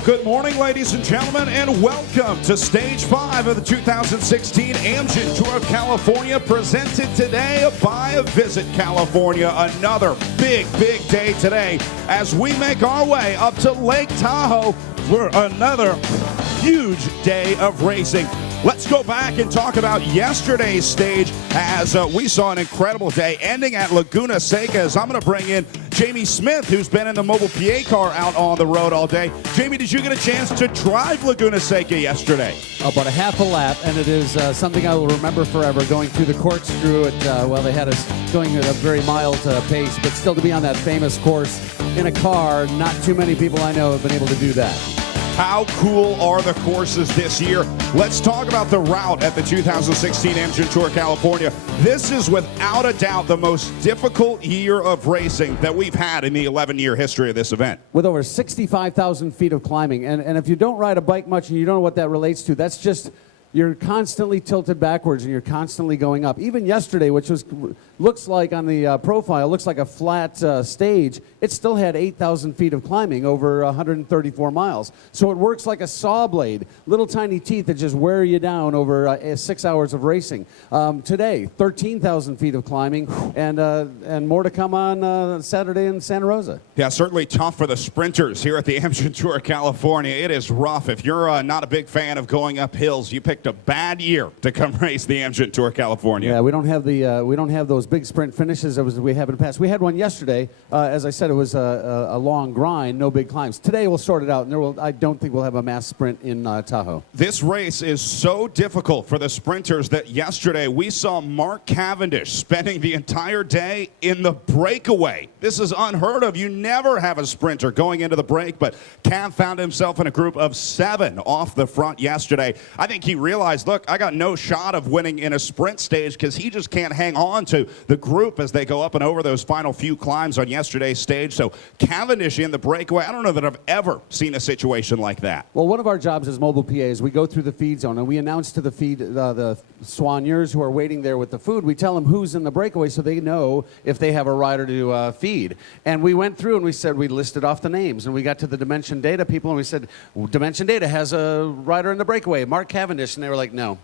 Well, good morning, ladies and gentlemen, and welcome to Stage 5 of the 2016 Amgen Tour of California, presented today by Visit California. Another big day today as we make our way up to Lake Tahoe for another huge day of racing. Let's go back and talk about yesterday's stage as we saw an incredible day ending at Laguna Seca. As I'm going to bring in Jamie Smith, who's been in the mobile PA car out on the road all day. Jamie, did you get a chance to drive Laguna Seca yesterday? About a half a lap, and it is something I will remember forever, going through the corkscrew at, well, they had us going at a very mild pace, but still to be on that famous course in a car, not too many people I know have been able to do that. How cool are the courses this year? Let's talk about the route at the 2016 Amgen Tour California. This is without a doubt the most difficult year of racing that we've had in the 11-year history of this event. With over 65,000 feet of climbing, and if you don't ride a bike much and you don't know what that relates to, that's just, you're constantly tilted backwards and you're constantly going up. Even yesterday, which looks like on the profile, looks like a flat stage, it still had 8,000 feet of climbing over 134 miles. So it works like a saw blade, little tiny teeth that just wear you down over 6 hours of racing. Today, 13,000 feet of climbing, and more to come on Saturday in Santa Rosa. Yeah, certainly tough for the sprinters here at the Amgen Tour California. It is rough. If you're not a big fan of going up hills, you picked a bad year to come race the Amgen Tour California. Yeah, we don't have those big sprint finishes as we have in the past. We had one yesterday. As I said, it was a long grind, no big climbs. Today we'll sort it out, and I don't think we'll have a mass sprint in Tahoe. This race is so difficult for the sprinters that yesterday we saw Mark Cavendish spending the entire day in the breakaway. This is unheard of. You never have a sprinter going into the break, but Cav found himself in a group of 7 off the front yesterday. I think he realized, look, I got no shot of winning in a sprint stage because he just can't hang on to the group as they go up and over those final few climbs on yesterday's stage. So Cavendish in the breakaway, I don't know that I've ever seen a situation like that. Well, one of our jobs as mobile PAs, we go through the feed zone and we announce to the the soigneurs who are waiting there with the food, we tell them who's in the breakaway so they know if they have a rider to feed. And we went through and we listed off the names, and we got to the Dimension Data people and we said, Dimension Data has a rider in the breakaway, Mark Cavendish, and they were like, no.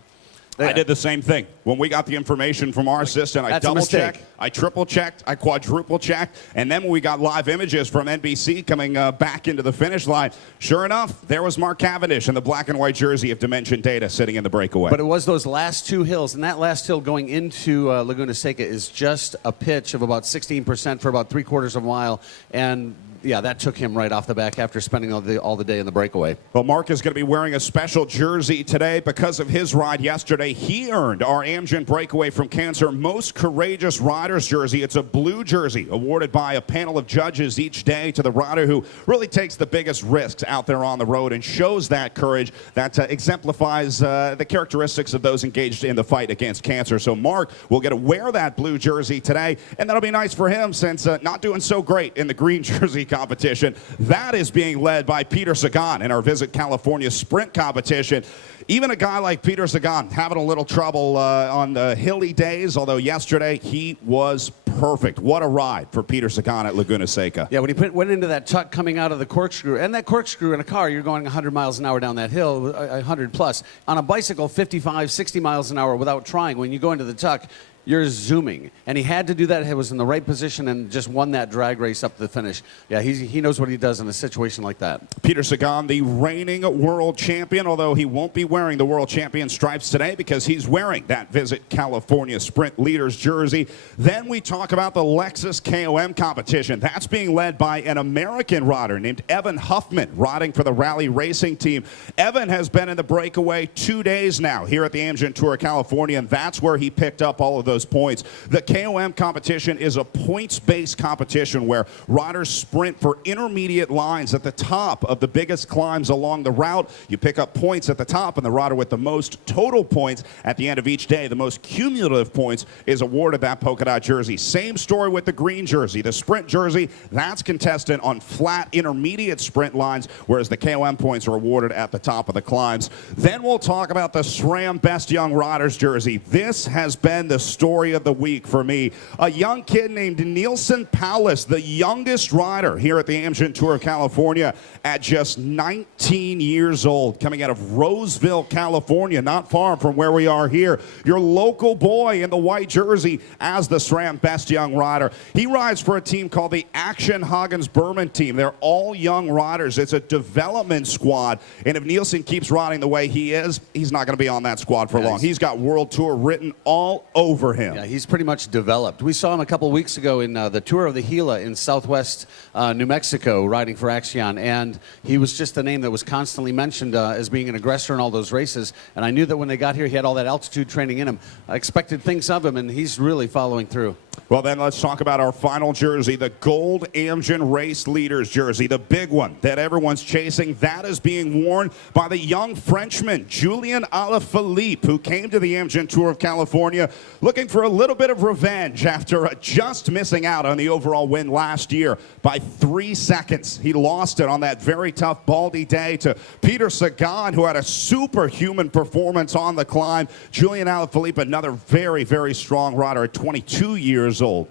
I did the same thing. When we got the information from our assistant, I double-checked, I triple-checked, I quadruple-checked, and then when we got live images from NBC coming back into the finish line, sure enough, there was Mark Cavendish in the black and white jersey of Dimension Data sitting in the breakaway. But it was those last 2 hills, and that last hill going into Laguna Seca is just a pitch of about 16% for about 3/4 of a mile, and yeah, that took him right off the back after spending all the day in the breakaway. Well, Mark is going to be wearing a special jersey today because of his ride yesterday. He earned our Amgen Breakaway from Cancer Most Courageous Riders jersey. It's a blue jersey awarded by a panel of judges each day to the rider who really takes the biggest risks out there on the road and shows that courage that exemplifies the characteristics of those engaged in the fight against cancer. So Mark will get to wear that blue jersey today, and that'll be nice for him since not doing so great in the green jersey competition. That is being led by Peter Sagan in our Visit California sprint competition. Even a guy like Peter Sagan having a little trouble on the hilly days, although yesterday he was perfect. What a ride for Peter Sagan at Laguna Seca. Yeah, when he went into that tuck coming out of the corkscrew, and that corkscrew in a car, you're going 100 miles an hour down that hill, 100 plus. On a bicycle, 55, 60 miles an hour without trying. When you go into the tuck, you're zooming. And he had to do that. He was in the right position and just won that drag race up to the finish. Yeah, he knows what he does in a situation like that. Peter Sagan, the reigning world champion, although he won't be wearing the world champion stripes today because he's wearing that Visit California Sprint Leaders jersey. Then we talk about the Lexus KOM competition. That's being led by an American rider named Evan Huffman, riding for the Rally Racing team. Evan has been in the breakaway 2 days now here at the Amgen Tour California, and that's where he picked up all of those points. The KOM competition is a points-based competition where riders sprint for intermediate lines at the top of the biggest climbs along the route. You pick up points at the top, and the rider with the most total points at the end of each day, the most cumulative points, is awarded that polka dot jersey. Same story with the green jersey. The sprint jersey, that's contested on flat intermediate sprint lines, whereas the KOM points are awarded at the top of the climbs. Then we'll talk about the SRAM Best Young Riders jersey. This has been the story story of the week for me. A young kid named Nielsen Paulus, the youngest rider here at the Amgen Tour of California at just 19 years old, coming out of Roseville, California, not far from where we are here. Your local boy in the white jersey as the SRAM Best Young Rider. He rides for a team called the Action Hagens-Berman team. They're all young riders. It's a development squad, and if Nielsen keeps riding the way he is, he's not going to be on that squad for long. He's got World Tour written all over him. Yeah, he's pretty much developed. We saw him a couple weeks ago in the Tour of the Gila in southwest New Mexico riding for Action, and he was just a name that was constantly mentioned as being an aggressor in all those races, and I knew that when they got here he had all that altitude training in him. I expected things of him, and he's really following through. Well, then let's talk about our final jersey, the gold Amgen Race Leaders jersey, the big one that everyone's chasing. That is being worn by the young Frenchman, Julien Alaphilippe, who came to the Amgen Tour of California looking for a little bit of revenge after just missing out on the overall win last year by 3 seconds. He lost it on that very tough Baldy day to Peter Sagan, who had a superhuman performance on the climb. Julien Alaphilippe, another very, very strong rider at 22 years old.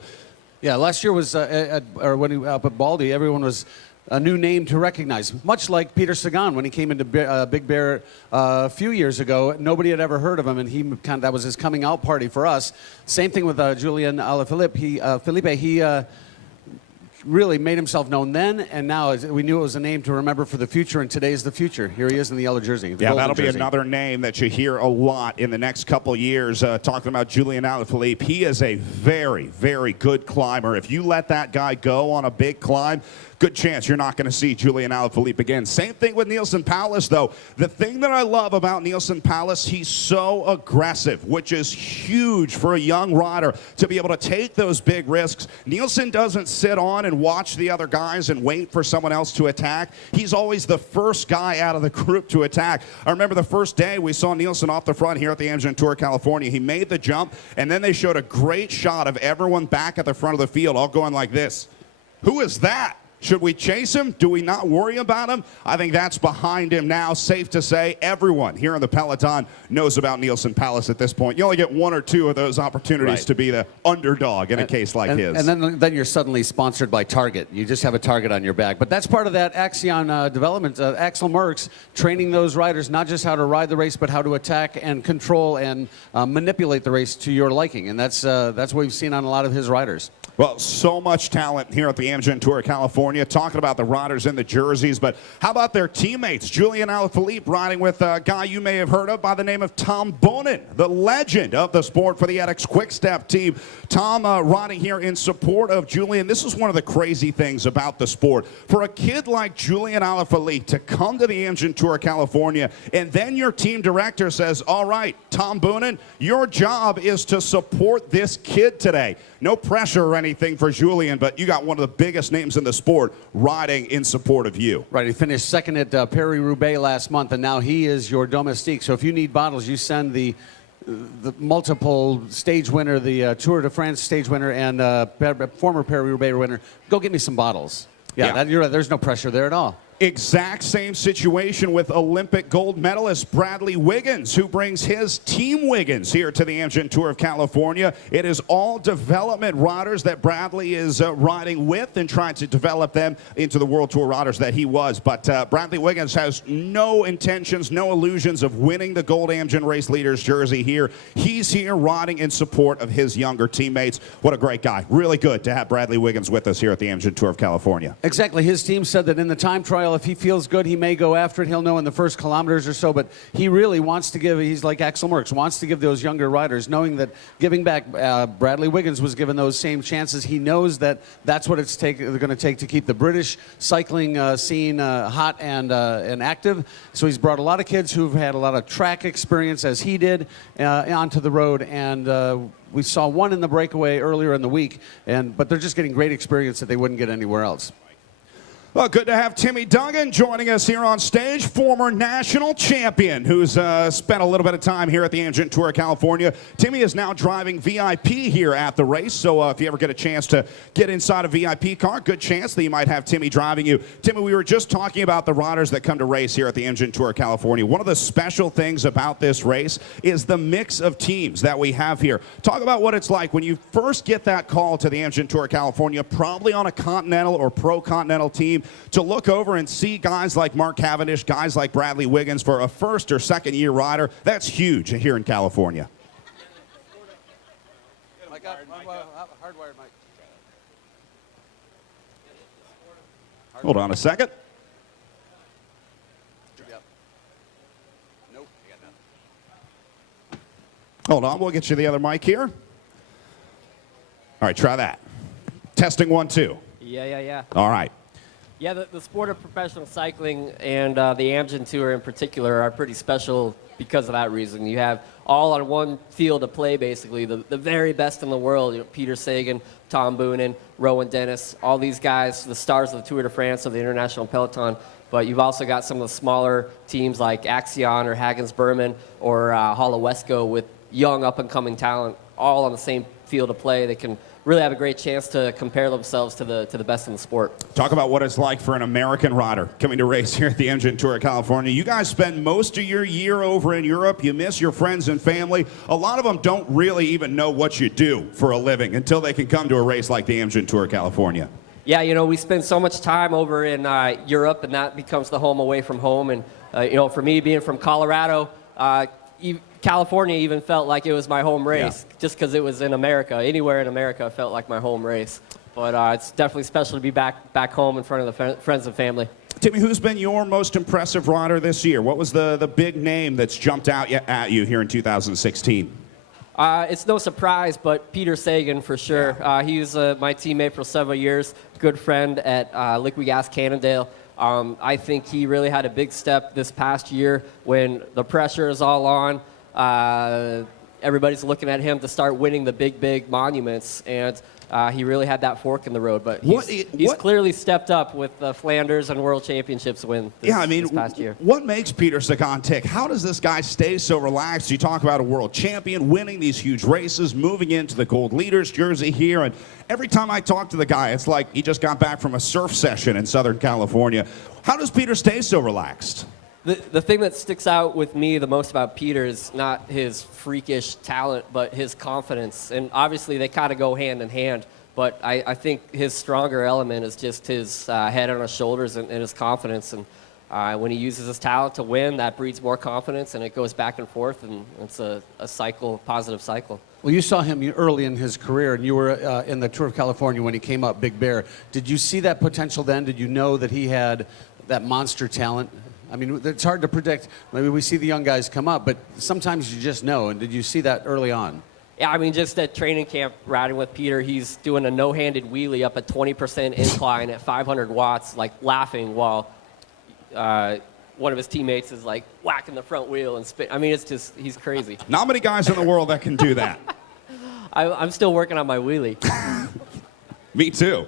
Yeah, last year was, when he up at Baldy, everyone was a new name to recognize. Much like Peter Sagan when he came into Big Bear a few years ago. Nobody had ever heard of him, and that was his coming out party for us. Same thing with Julien Alaphilippe. He really made himself known then, and now we knew it was a name to remember for the future, and today's the future. Here he is in the yellow jersey. Yeah, that'll be another name that you hear a lot in the next couple years, talking about Julien Alaphilippe. He is a very, very good climber. If you let that guy go on a big climb, good chance you're not going to see Julien Alaphilippe again. Same thing with Nielsen Paulus, though. The thing that I love about Nielsen Paulus, he's so aggressive, which is huge for a young rider to be able to take those big risks. Nielsen doesn't sit on and watch the other guys and wait for someone else to attack. He's always the first guy out of the group to attack. I remember the first day we saw Nielsen off the front here at the Amgen Tour of California. He made the jump, and then they showed a great shot of everyone back at the front of the field all going like this. Who is that? Should we chase him? Do we not worry about him? I think that's behind him now. Safe to say everyone here in the peloton knows about Nielsen Paulus at this point. You only get one or two of those opportunities to be the underdog in a case like his. And then you're suddenly sponsored by Target. You just have a target on your back. But that's part of that Axion development. Axel Merckx training those riders not just how to ride the race, but how to attack and control and manipulate the race to your liking. And that's what we've seen on a lot of his riders. Well, so much talent here at the Amgen Tour of California. Talking about the riders in the jerseys, but how about their teammates? Julien Alaphilippe riding with a guy you may have heard of by the name of Tom Boonen, the legend of the sport for the edX Quick Step team. Tom riding here in support of Julien. This is one of the crazy things about the sport. For a kid like Julien Alaphilippe to come to the Amgen Tour of California, and then your team director says, all right, Tom Boonen, your job is to support this kid today. No pressure or anything for Julien, but you got one of the biggest names in the sport riding in support of you. Right, he finished second at Paris-Roubaix last month, and now he is your domestique. So if you need bottles, you send the multiple stage winner, the Tour de France stage winner, and former Paris-Roubaix winner, go get me some bottles. Yeah. You're right, there's no pressure there at all. Exact same situation with Olympic gold medalist Bradley Wiggins, who brings his Team Wiggins here to the Amgen Tour of California. It is all development riders that Bradley is riding with and trying to develop them into the World Tour riders that he was. But Bradley Wiggins has no intentions, no illusions of winning the gold Amgen Race Leaders jersey here. He's here riding in support of his younger teammates. What a great guy. Really good to have Bradley Wiggins with us here at the Amgen Tour of California. Exactly. His team said that in the time trial, if he feels good, he may go after it. He'll know in the first kilometers or so, but he really wants to give, he's like Axel Merckx, wants to give those younger riders, knowing that giving back, Bradley Wiggins was given those same chances. He knows that that's what it's going to take to keep the British cycling scene hot and active. So he's brought a lot of kids who've had a lot of track experience, as he did, onto the road, and we saw one in the breakaway earlier in the week, but they're just getting great experience that they wouldn't get anywhere else. Well, good to have Timmy Duggan joining us here on stage, former national champion who's spent a little bit of time here at the Amgen Tour of California. Timmy is now driving VIP here at the race, so if you ever get a chance to get inside a VIP car, good chance that you might have Timmy driving you. Timmy, we were just talking about the riders that come to race here at the Amgen Tour of California. One of the special things about this race is the mix of teams that we have here. Talk about what it's like when you first get that call to the Amgen Tour of California, probably on a Continental or Pro-Continental team, to look over and see guys like Mark Cavendish, guys like Bradley Wiggins for a first or second year rider. That's huge here in California. Hold on a second. Hold on, we'll get you the other mic here. All right, try that. Testing 1, 2. Yeah. All right. Yeah, the sport of professional cycling and the Amgen Tour in particular are pretty special because of that reason. You have all on one field of play, basically, the very best in the world. You know, Peter Sagan, Tom Boonen, Rowan Dennis, all these guys, the stars of the Tour de France, of the International Peloton. But you've also got some of the smaller teams like Axion or Hagens Berman or Hala Wesco with young up-and-coming talent all on the same field of play. They can really have a great chance to compare themselves to the best in the sport. Talk about what it's like for an American rider coming to race here at the Amgen Tour of California. You guys spend most of your year over in Europe. You miss your friends and family. A lot of them don't really even know what you do for a living until they can come to a race like the Amgen Tour of California. Yeah, you know, we spend so much time over in Europe, and that becomes the home away from home. And, you know, for me, being from Colorado, California even felt like it was my home race, just because it was in America. Anywhere in America felt like my home race. But it's definitely special to be back home in front of the friends and family. Timmy, who's been your most impressive rider this year? What was the big name that's jumped out at you here in 2016? It's no surprise, but Peter Sagan for sure. He was my teammate for several years, good friend at Liquid Gas Cannondale. I think he really had a big step this past year when the pressure is all on. Everybody's looking at him to start winning the big monuments, and he really had that fork in the road. But he's clearly stepped up with the Flanders and World Championships win this past year. What makes Peter Sagan tick? How does this guy stay so relaxed? You talk about a world champion winning these huge races, moving into the gold leaders jersey here, and every time I talk to the guy, it's like he just got back from a surf session in Southern California. How does Peter stay so relaxed? The thing that sticks out with me the most about Peter is not his freakish talent, but his confidence. And obviously, they kind of go hand in hand. But I think his stronger element is just his head on his shoulders and his confidence. And when he uses his talent to win, that breeds more confidence, and it goes back and forth, and it's a cycle, positive cycle. Well, you saw him early in his career, and you were in the Tour of California when he came up, Big Bear. Did you see that potential then? Did you know that he had that monster talent? I mean, it's hard to predict. Maybe we see the young guys come up, but sometimes you just know. And did you see that early on? Yeah, I mean, just at training camp, riding with Peter, he's doing a no-handed wheelie up a 20% incline at 500 watts, like laughing while one of his teammates is like whacking the front wheel and spin. I mean, it's just, he's crazy. Not many guys in the world that can do that. I'm still working on my wheelie. Me too.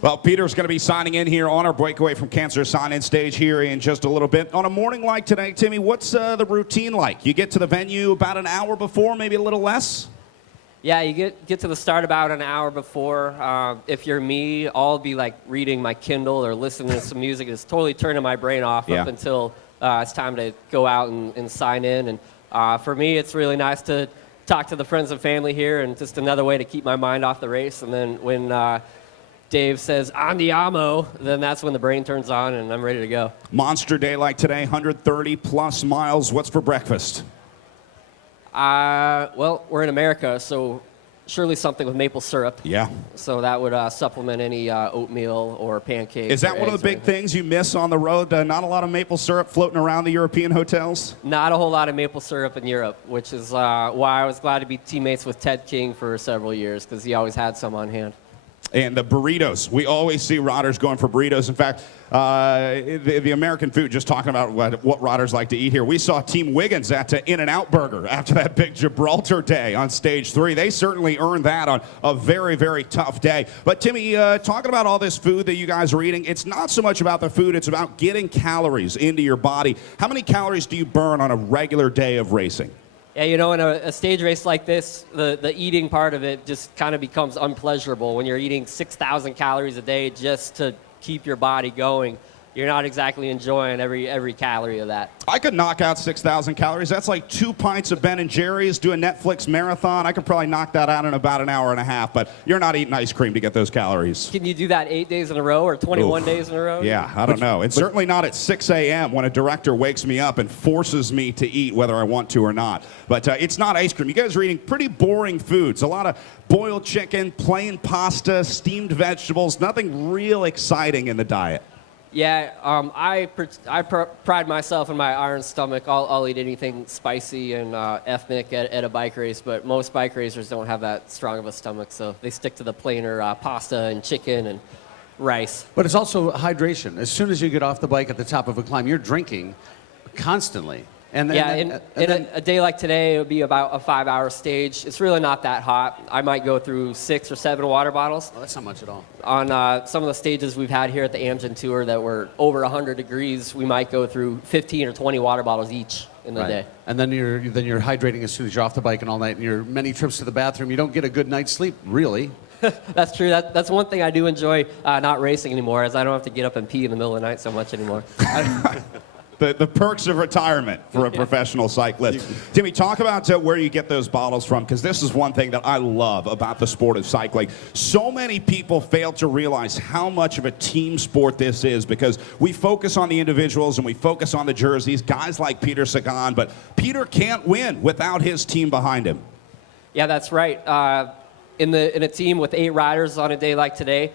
Well, Peter's going to be signing in here on our breakaway from cancer sign-in stage here in just a little bit. On a morning like today, Timmy, what's the routine like? You get to the venue about an hour before, maybe a little less? Yeah, you get to the start about an hour before. If you're me, I'll be like reading my Kindle or listening to some music. It's totally turning my brain off up until it's time to go out and sign in. And for me, it's really nice to talk to the friends and family here, and just another way to keep my mind off the race. And then when Dave says, "Andiamo," then that's when the brain turns on and I'm ready to go. Monster day like today, 130 plus miles. What's for breakfast? Well, we're in America, so surely something with maple syrup. Yeah. So that would supplement any oatmeal or pancakes. Is that one of the big things you miss on the road? Not a lot of maple syrup floating around the European hotels? Not a whole lot of maple syrup in Europe, which is why I was glad to be teammates with Ted King for several years, because he always had some on hand. And the burritos. We always see riders going for burritos. In fact, the American food, just talking about what riders like to eat here. We saw Team Wiggins at In-N-Out Burger after that big Gibraltar day on stage 3. They certainly earned that on a very, very tough day. But Timmy, talking about all this food that you guys are eating, it's not so much about the food, it's about getting calories into your body. How many calories do you burn on a regular day of racing? Yeah, you know, in a stage race like this, the eating part of it just kind of becomes unpleasurable. When you're eating 6,000 calories a day just to keep your body going, you're not exactly enjoying every calorie of that. I could knock out 6,000 calories. That's like 2 pints of Ben & Jerry's, do a Netflix marathon. I could probably knock that out in about an hour and a half, but you're not eating ice cream to get those calories. Can you do that 8 days in a row or 21 days in a row? Yeah, I don't know. And certainly not at 6 a.m. when a director wakes me up and forces me to eat whether I want to or not. But it's not ice cream. You guys are eating pretty boring foods. A lot of boiled chicken, plain pasta, steamed vegetables, nothing real exciting in the diet. Yeah, I pride myself in my iron stomach. I'll eat anything spicy and ethnic at a bike race, but most bike racers don't have that strong of a stomach, so they stick to the plainer pasta and chicken and rice. But it's also hydration. As soon as you get off the bike at the top of a climb, you're drinking constantly. And in a day like today, it would be about a 5-hour stage. It's really not that hot. I might go through 6 or 7 water bottles. Well, that's not much at all. On some of the stages we've had here at the Amgen Tour that were over 100 degrees, we might go through 15 or 20 water bottles each in the day. And then you're hydrating as soon as you're off the bike and all night, and your many trips to the bathroom. You don't get a good night's sleep, really. That's true. That's one thing I do enjoy not racing anymore, is I don't have to get up and pee in the middle of the night so much anymore. The perks of retirement for a professional cyclist. Timmy, talk about where you get those bottles from, because this is one thing that I love about the sport of cycling. So many people fail to realize how much of a team sport this is, because we focus on the individuals and we focus on the jerseys, guys like Peter Sagan, but Peter can't win without his team behind him. Yeah, that's right. In a team with 8 riders on a day like today,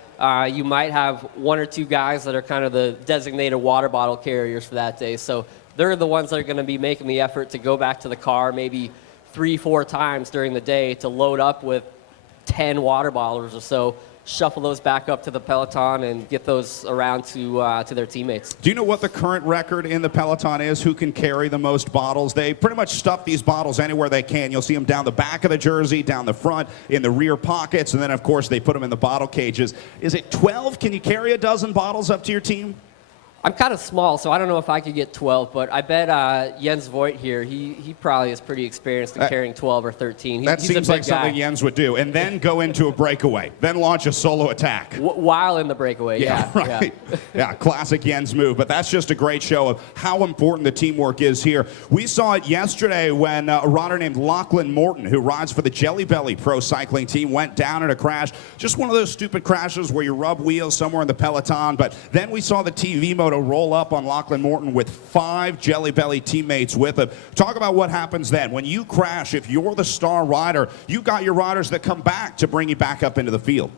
you might have 1 or 2 guys that are kind of the designated water bottle carriers for that day. So they're the ones that are going to be making the effort to go back to the car maybe 3-4 times during the day to load up with 10 water bottles or so, shuffle those back up to the peloton and get those around to their teammates. Do you know what the current record in the peloton is? Who can carry the most bottles? They pretty much stuff these bottles anywhere they can. You'll see them down the back of the jersey, down the front, in the rear pockets, and then, of course, they put them in the bottle cages. Is it 12? Can you carry a dozen bottles up to your team? I'm kind of small, so I don't know if I could get 12, but I bet Jens Voigt here, he probably is pretty experienced in carrying 12 or 13. That seems like something Jens would do. And then go into a breakaway, then launch a solo attack. While in the breakaway, yeah. Right. Yeah, classic Jens move. But that's just a great show of how important the teamwork is here. We saw it yesterday when a rider named Lachlan Morton, who rides for the Jelly Belly Pro Cycling team, went down in a crash. Just one of those stupid crashes where you rub wheels somewhere in the peloton. But then we saw the TV moto roll up on Lachlan Morton with 5 Jelly Belly teammates with him. Talk about what happens then. When you crash, if you're the star rider, you got your riders that come back to bring you back up into the field.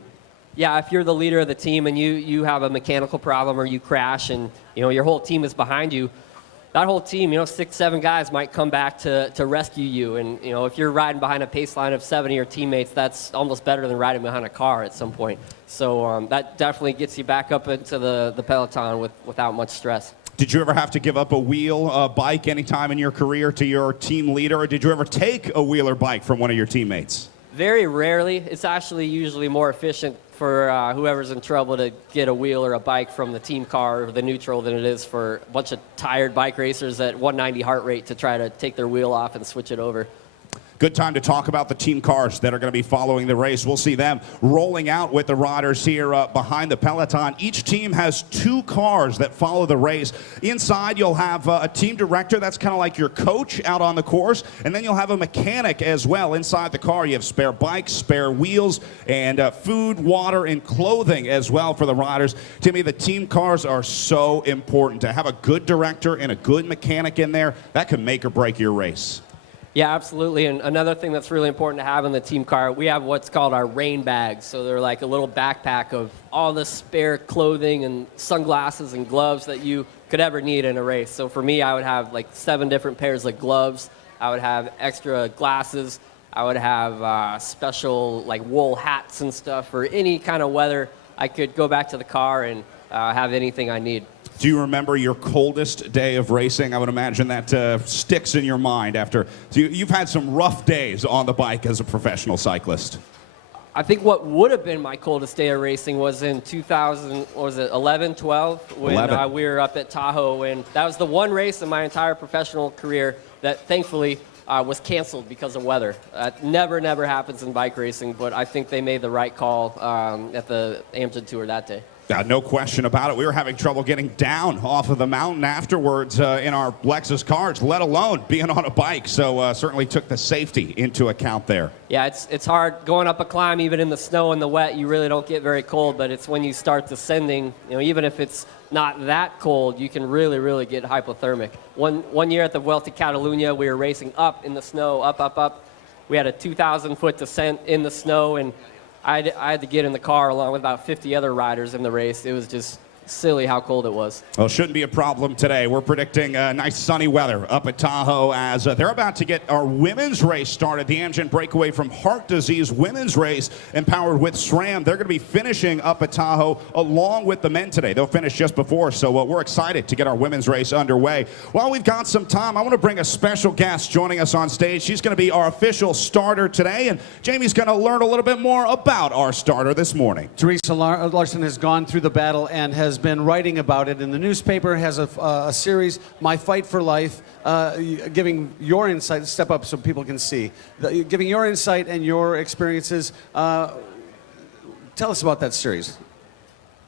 Yeah, if you're the leader of the team and you have a mechanical problem or you crash and your whole team is behind you, that whole team, 6, 7 guys might come back to rescue you. And if you're riding behind a pace line of 7 of your teammates, that's almost better than riding behind a car at some point. So that definitely gets you back up into the peloton without much stress. Did you ever have to give up a wheel bike anytime in your career to your team leader, or did you ever take a wheel or bike from one of your teammates? Very rarely. It's actually usually more efficient for whoever's in trouble to get a wheel or a bike from the team car or the neutral than it is for a bunch of tired bike racers at 190 heart rate to try to take their wheel off and switch it over. Good time to talk about the team cars that are going to be following the race. We'll see them rolling out with the riders here behind the peloton. Each team has 2 cars that follow the race. Inside, you'll have a team director. That's kind of like your coach out on the course. And then you'll have a mechanic as well. Inside the car, you have spare bikes, spare wheels, and food, water, and clothing as well for the riders. Timmy, the team cars are so important. To have a good director and a good mechanic in there, that can make or break your race. Yeah, absolutely. And another thing that's really important to have in the team car, we have what's called our rain bags. So they're like a little backpack of all the spare clothing and sunglasses and gloves that you could ever need in a race. So for me, I would have like 7 different pairs of gloves. I would have extra glasses, I would have special like wool hats and stuff for any kind of weather. I could go back to the car and have anything I need. Do you remember your coldest day of racing? I would imagine that sticks in your mind after. So you've had some rough days on the bike as a professional cyclist. I think what would have been my coldest day of racing was in 2000, what was it, 11, 12, when we were up at Tahoe, and that was the one race in my entire professional career that thankfully was canceled because of weather. Never happens in bike racing, but I think they made the right call at the Amgen Tour that day. No question about it. We were having trouble getting down off of the mountain afterwards in our Lexus cars, let alone being on a bike. So certainly took the safety into account there. Yeah, it's hard going up a climb, even in the snow and the wet. You really don't get very cold, but it's when you start descending, even if it's not that cold, you can really get hypothermic. One year at the Vuelta a Catalunya, we were racing up in the snow, up. We had a 2,000-foot descent in the snow, and I had to get in the car along with about 50 other riders in the race. It was just silly how cold it was. Well, shouldn't be a problem today. We're predicting nice sunny weather up at Tahoe as they're about to get our women's race started. The Amgen Breakaway from Heart Disease women's race empowered with SRAM. They're going to be finishing up at Tahoe along with the men today. They'll finish just before, so we're excited to get our women's race underway. While we've got some time, I want to bring a special guest joining us on stage. She's going to be our official starter today, and Jamie's going to learn a little bit more about our starter this morning. Teresa Larson has gone through the battle and has been writing about it in the newspaper, has a series, My Fight for Life, giving your insight. Step up so people can see. Giving your insight and your experiences. Tell us about that series.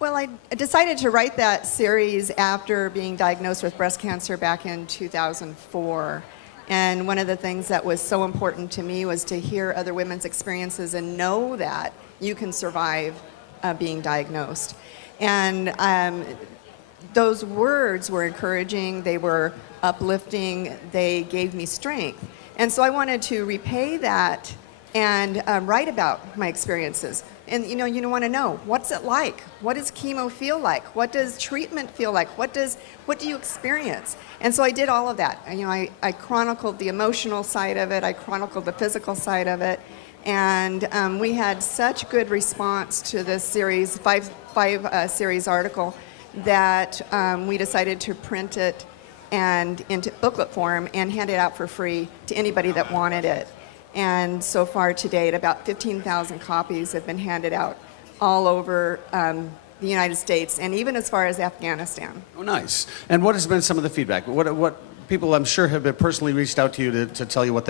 Well, I decided to write that series after being diagnosed with breast cancer back in 2004. And one of the things that was so important to me was to hear other women's experiences and know that you can survive being diagnosed. And those words were encouraging, they were uplifting, they gave me strength. And so I wanted to repay that and write about my experiences. And you want to know, what's it like? What does chemo feel like? What does treatment feel like? What do you experience? And so I did all of that. I chronicled the emotional side of it, I chronicled the physical side of it. And we had such good response to this series, five series article, that we decided to print it and into booklet form and hand it out for free to anybody that wanted it. And so far to date, about 15,000 copies have been handed out all over the United States and even as far as Afghanistan. Oh, nice. And what has been some of the feedback? What people, I'm sure, have been personally reached out to you to tell you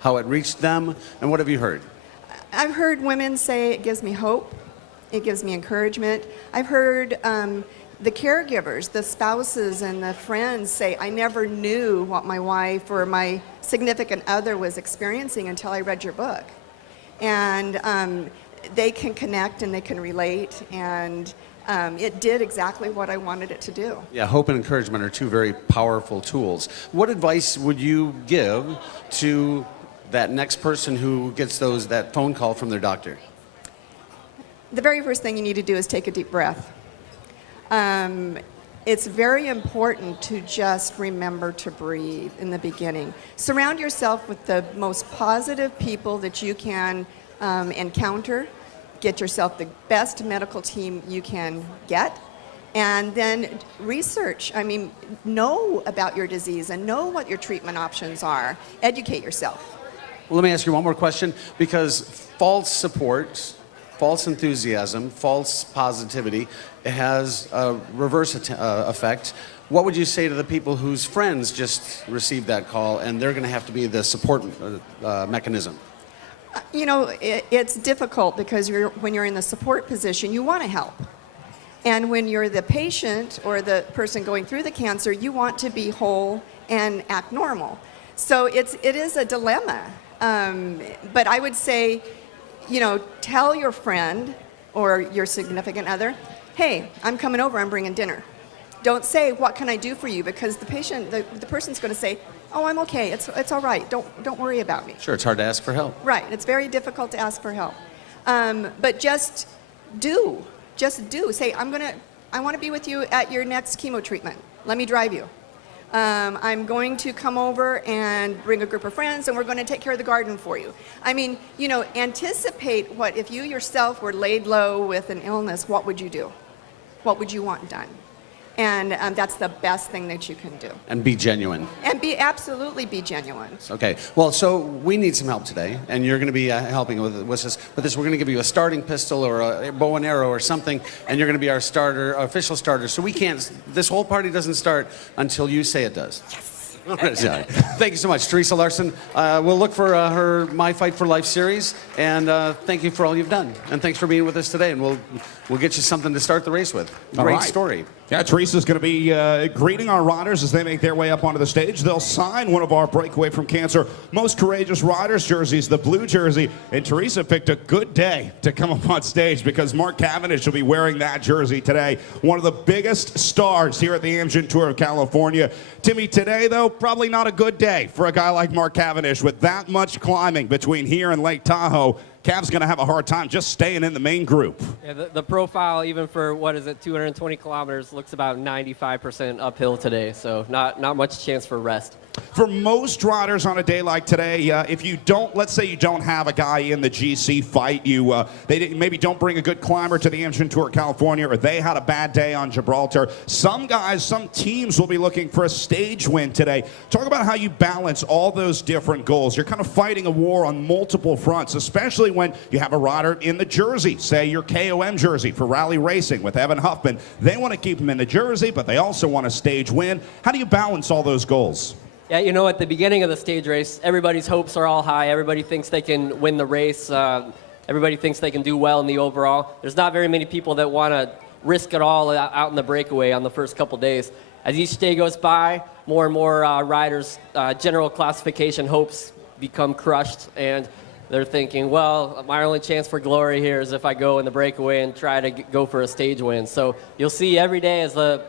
how it reached them, and what have you heard? I've heard women say it gives me hope, it gives me encouragement. I've heard the caregivers, the spouses and the friends say, I never knew what my wife or my significant other was experiencing until I read your book. And they can connect and they can relate, and it did exactly what I wanted it to do. Yeah, hope and encouragement are two very powerful tools. What advice would you give to that next person who gets that phone call from their doctor? The very first thing you need to do is take a deep breath. It's very important to just remember to breathe in the beginning. Surround yourself with the most positive people that you can encounter. Get yourself the best medical team you can get. And then research. Know about your disease and know what your treatment options are. Educate yourself. Well, let me ask you one more question, because false support, false enthusiasm, false positivity, it has a reverse effect. What would you say to the people whose friends just received that call and they're going to have to be the support mechanism? It's difficult because when you're in the support position, you want to help. And when you're the patient or the person going through the cancer, you want to be whole and act normal. So it is a dilemma. But I would say, tell your friend or your significant other, hey, I'm coming over, I'm bringing dinner. Don't say, what can I do for you? Because the patient, the person's going to say, oh, I'm okay, it's all right, don't worry about me. Sure, it's hard to ask for help. Right, it's very difficult to ask for help. But just do. Say, I want to be with you at your next chemo treatment. Let me drive you. I'm going to come over and bring a group of friends, and we're going to take care of the garden for you. I mean, you know, anticipate what if you yourself were laid low with an illness, what would you do? What would you want done? And that's the best thing that you can do. And be genuine. And absolutely be genuine. Okay. Well, so we need some help today, and you're going to be helping with this. We're going to give you a starting pistol or a bow and arrow or something, and you're going to be our starter, our official starter. So we can't. This whole party doesn't start until you say it does. Yes. Thank you so much, Teresa Larson. We'll look for her My Fight for Life series, and thank you for all you've done. And thanks for being with us today, and we'll get you something to start the race with. Great story. Yeah, Teresa's going to be greeting our riders as they make their way up onto the stage. They'll sign one of our Breakaway from Cancer Most Courageous Riders jerseys, the blue jersey. And Teresa picked a good day to come up on stage because Mark Cavendish will be wearing that jersey today. One of the biggest stars here at the Amgen Tour of California. Timmy, today, though, probably not a good day for a guy like Mark Cavendish with that much climbing between here and Lake Tahoe. Cav's going to have a hard time just staying in the main group. Yeah, the profile, even for, 220 kilometers, looks about 95% uphill today, so not much chance for rest. For most riders on a day like today, if you don't, let's say you don't have a guy in the GC fight, they maybe don't bring a good climber to the Amgen Tour of California, or they had a bad day on Gibraltar. Some guys, some teams will be looking for a stage win today. Talk about how you balance all those different goals. You're kind of fighting a war on multiple fronts, especially when you have a rider in the jersey, say your KOM jersey for rally racing with Evan Huffman. They want to keep him in the jersey, but they also want a stage win. How do you balance all those goals? Yeah, you know, at the beginning of the stage race, everybody's hopes are all high. Everybody thinks they can win the race. Everybody thinks they can do well in the overall. There's not very many people that want to risk it all out in the breakaway on the first couple days. As each day goes by, more and more riders' general classification hopes become crushed, and they're thinking, well, my only chance for glory here is if I go in the breakaway and try to go for a stage win. So you'll see every day as the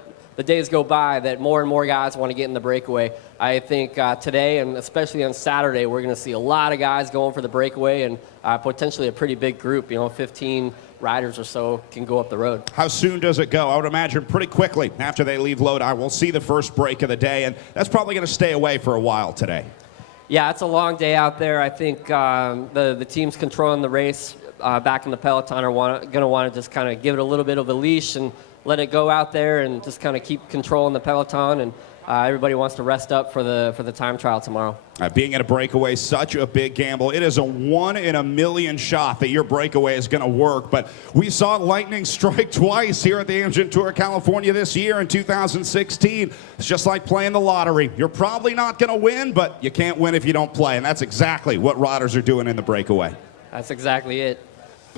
days go by that more and more guys want to get in the breakaway. I think today, and especially on Saturday, we're going to see a lot of guys going for the breakaway, and potentially a pretty big group, 15 riders or so can go up the road. How soon does it go? I would imagine pretty quickly after they leave Lodi. We'll see the first break of the day, and that's probably going to stay away for a while today. Yeah, it's a long day out there. I think the teams controlling the race back in the peloton are going to want to just kind of give it a little bit of a leash and let it go out there and just kind of keep controlling the peloton, and everybody wants to rest up for the time trial tomorrow. Being in a breakaway, such a big gamble. It is a 1 in a million shot that your breakaway is going to work. But we saw lightning strike twice here at the Amgen Tour of California this year in 2016. It's just like playing the lottery. You're probably not going to win, but you can't win if you don't play. And that's exactly what riders are doing in the breakaway. That's exactly it.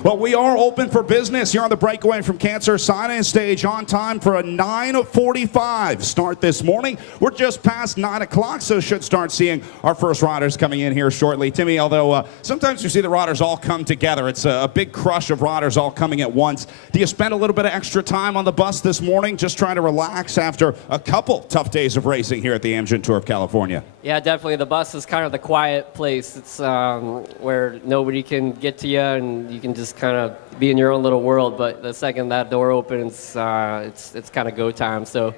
Well, we are open for business here on the Breakaway from Cancer sign-in stage on time for a 9:45 start this morning. We're just past 9 o'clock, so should start seeing our first riders coming in here shortly. Timmy, although sometimes you see the riders all come together. It's a big crush of riders all coming at once. Do you spend a little bit of extra time on the bus this morning just trying to relax after a couple tough days of racing here at the Amgen Tour of California? Yeah, definitely. The bus is kind of the quiet place. It's where nobody can get to you, and you can just kind of be in your own little world. But the second that door opens, it's kind of go time. So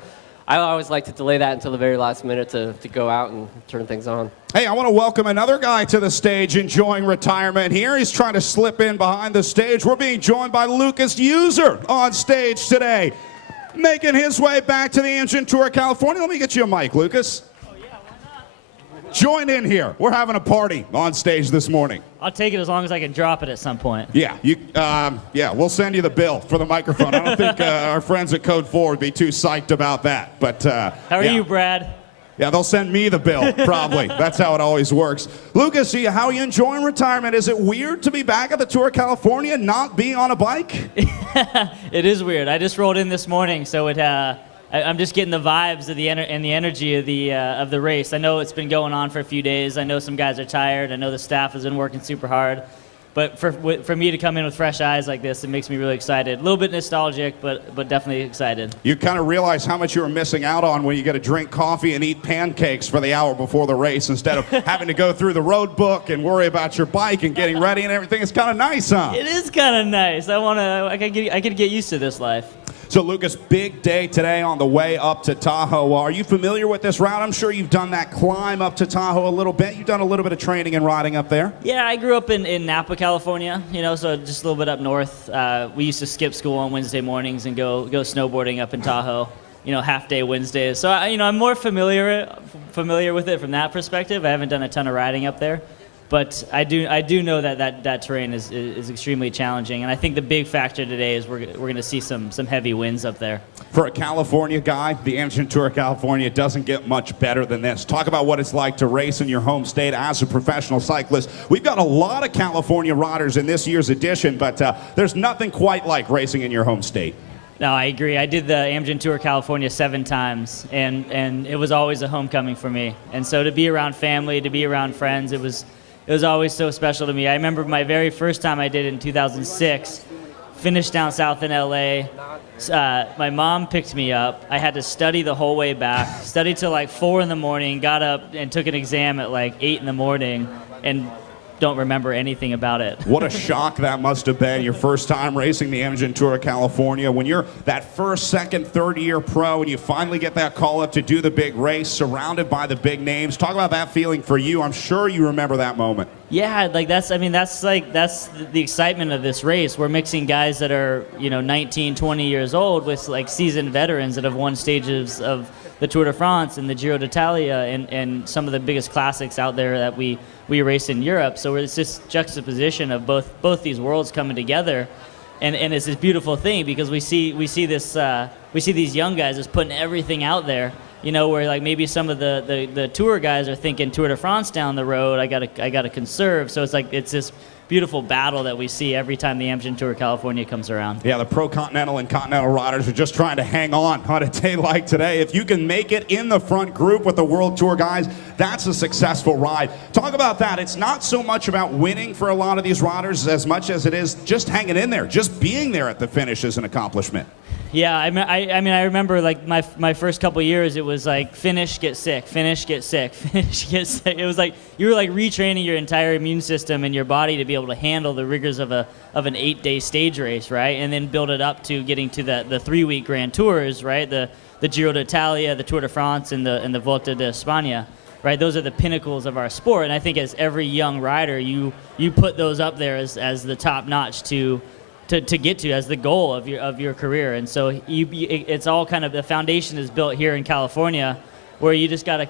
I always like to delay that until the very last minute to go out and turn things on. Hey, I want to welcome another guy to the stage enjoying retirement here. He's trying to slip in behind the stage. We're being joined by Lucas User on stage today, making his way back to the Amgen Tour of California. Let me get you a mic, Lucas. Join in here. We're having a party on stage this morning. I'll take it as long as I can drop it at some point. Yeah, we'll send you the bill for the microphone. I don't think our friends at Code 4 would be too psyched about that. But how are you, Brad? Yeah, they'll send me the bill, probably. That's how it always works. Lucas, how are you enjoying retirement? Is it weird to be back at the Tour of California, not being on a bike? It is weird. I just rolled in this morning, so I'm just getting the vibes of the energy of the race. I know it's been going on for a few days. I know some guys are tired. I know the staff has been working super hard. But for me to come in with fresh eyes like this, it makes me really excited. A little bit nostalgic, but definitely excited. You kind of realize how much you were missing out on when you get to drink coffee and eat pancakes for the hour before the race instead of having to go through the road book and worry about your bike and getting ready and everything. It's kind of nice, huh? It is kind of nice. I could get used to this life. So, Lucas, big day today on the way up to Tahoe. Are you familiar with this route? I'm sure you've done that climb up to Tahoe a little bit. You've done a little bit of training and riding up there. Yeah, I grew up in Napa, California, so just a little bit up north. We used to skip school on Wednesday mornings and go snowboarding up in Tahoe, half-day Wednesdays. So, I'm more familiar with it from that perspective. I haven't done a ton of riding up there. But I do know that terrain is extremely challenging, and I think the big factor today is we're going to see some heavy winds up there. For a California guy, the Amgen Tour of California doesn't get much better than this. Talk about what it's like to race in your home state as a professional cyclist. We've got a lot of California riders in this year's edition, but there's nothing quite like racing in your home state. No, I agree. I did the Amgen Tour California 7 times, and it was always a homecoming for me. And so to be around family, to be around friends, it was always so special to me. I remember my very first time I did it in 2006, finished down south in LA. My mom picked me up. I had to study the whole way back, studied till like 4 in the morning, got up and took an exam at like 8 in the morning, and don't remember anything about it. What a shock that must have been, your first time racing the Amgen Tour of California. When you're that first, second, third-year pro and you finally get that call up to do the big race, surrounded by the big names. Talk about that feeling for you. I'm sure you remember that moment. Yeah, that's the excitement of this race. We're mixing guys that are, 19, 20 years old with like seasoned veterans that have won stages of the Tour de France and the Giro d'Italia and some of the biggest classics out there that we race in Europe. So it's this juxtaposition of both these worlds coming together, and it's this beautiful thing because we see these young guys just putting everything out there. Where like maybe some of the tour guys are thinking Tour de France down the road. I gotta conserve. So it's this beautiful battle that we see every time the Amgen Tour California comes around. Yeah, the pro-continental and continental riders are just trying to hang on a day like today. If you can make it in the front group with the World Tour guys, that's a successful ride. Talk about that. It's not so much about winning for a lot of these riders as much as it is just hanging in there. Just being there at the finish is an accomplishment. Yeah, I remember like my first couple years, it was like finish, get sick, finish, get sick, finish, get sick. It was like you were like retraining your entire immune system and your body to be able to handle the rigors of an 8-day stage race, right? And then build it up to getting to the 3-week Grand Tours, right? The Giro d'Italia, the Tour de France, and the Volta de España, right? Those are the pinnacles of our sport, and I think as every young rider, you put those up there as the top notch to get to as the goal of your career. And so it's all kind of, the foundation is built here in California, where you just kind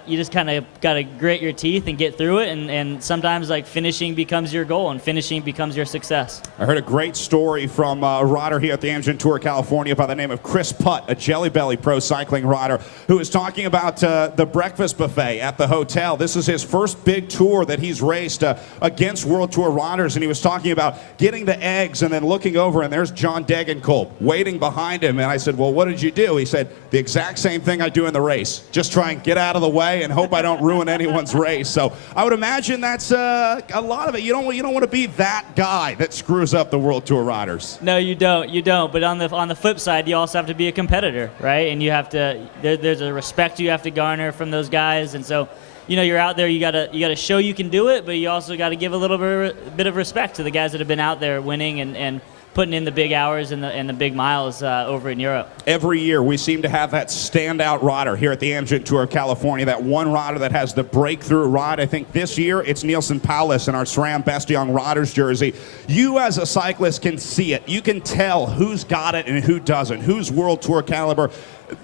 of gotta grit your teeth and get through it, and sometimes like finishing becomes your goal and finishing becomes your success. I heard a great story from a rider here at the Amgen Tour California by the name of Chris Putt, a Jelly Belly pro cycling rider, who was talking about the breakfast buffet at the hotel. This is his first big tour that he's raced against World Tour riders, and he was talking about getting the eggs and then looking over, and there's John Degenkolb waiting behind him. And I said, well, what did you do? He said, the exact same thing I do in the race. Just try and get out of the way and hope I don't ruin anyone's race. So I would imagine that's a lot of it. You don't want to be that guy that screws up the World Tour riders. No, you don't. But on the flip side, you also have to be a competitor, right? And you have to there's a respect you have to garner from those guys. And so, you're out there. You gotta show you can do it, but you also got to give a little bit of respect to the guys that have been out there winning and putting in the big hours and the big miles over in Europe. Every year we seem to have that standout rider here at the Amgen Tour of California, that one rider that has the breakthrough ride. I think this year it's Neilson Powless in our SRAM Best Young Riders jersey. You as a cyclist can see it. You can tell who's got it and who doesn't, who's World Tour caliber.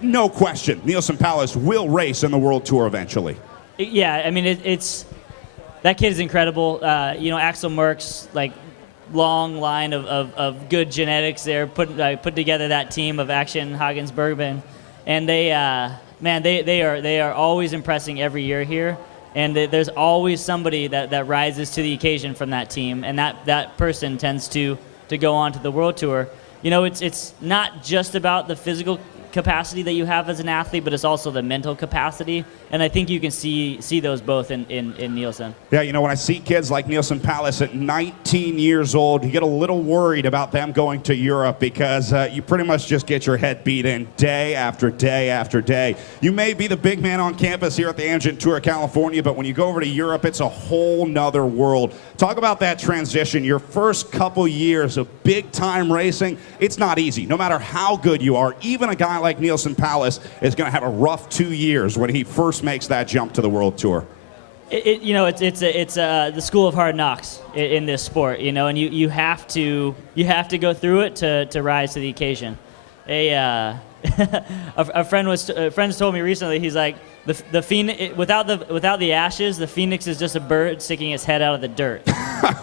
No question, Neilson Powless will race in the World Tour eventually. Yeah, I mean, it's that kid is incredible. Axel Merckx, like, long line of good genetics there, put together that team of Action, Hagens, Bergman, and they are always impressing every year here, and there's always somebody that rises to the occasion from that team, and that person tends to go on to the World Tour. It's not just about the physical capacity that you have as an athlete, but it's also the mental capacity And I think you can see those both in Nielsen. Yeah, you know, when I see kids like Nielsen Palace at 19 years old, you get a little worried about them going to Europe because you pretty much just get your head beat in day after day after day. You may be the big man on campus here at the Amgen Tour of California, but when you go over to Europe, it's a whole nother world. Talk about that transition. Your first couple years of big-time racing, it's not easy. No matter how good you are, even a guy like Nielsen Palace is going to have a rough 2 years when he first makes that jump to the World Tour. It's the school of hard knocks in this sport, and you have to go through it to rise to the occasion. A friend told me recently, he's like, the phoenix, without the ashes, the phoenix is just a bird sticking its head out of the dirt,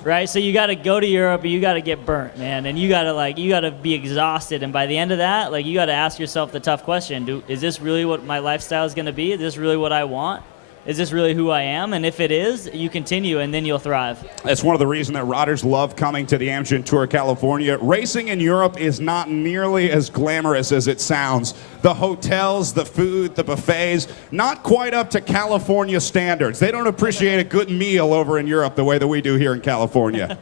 right? So you got to go to Europe, and you got to get burnt, man, and you got to be exhausted, and by the end of that, you got to ask yourself the tough question: is this really what my lifestyle is going to be? Is this really what I want? Is this really who I am? And if it is, you continue, and then you'll thrive. That's one of the reasons that riders love coming to the Amgen Tour of California. Racing in Europe is not nearly as glamorous as it sounds. The hotels, the food, the buffets, not quite up to California standards. They don't appreciate a good meal over in Europe the way that we do here in California.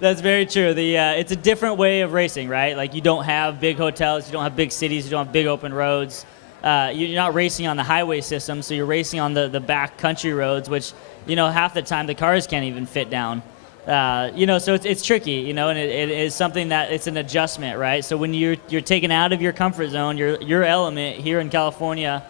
That's very true. It's a different way of racing, right? You don't have big hotels, you don't have big cities, you don't have big open roads. You're not racing on the highway system, so you're racing on the back country roads, which, half the time the cars can't even fit down. So it's tricky, and it is something that it's an adjustment, right? So when you're taken out of your comfort zone, your element here in California,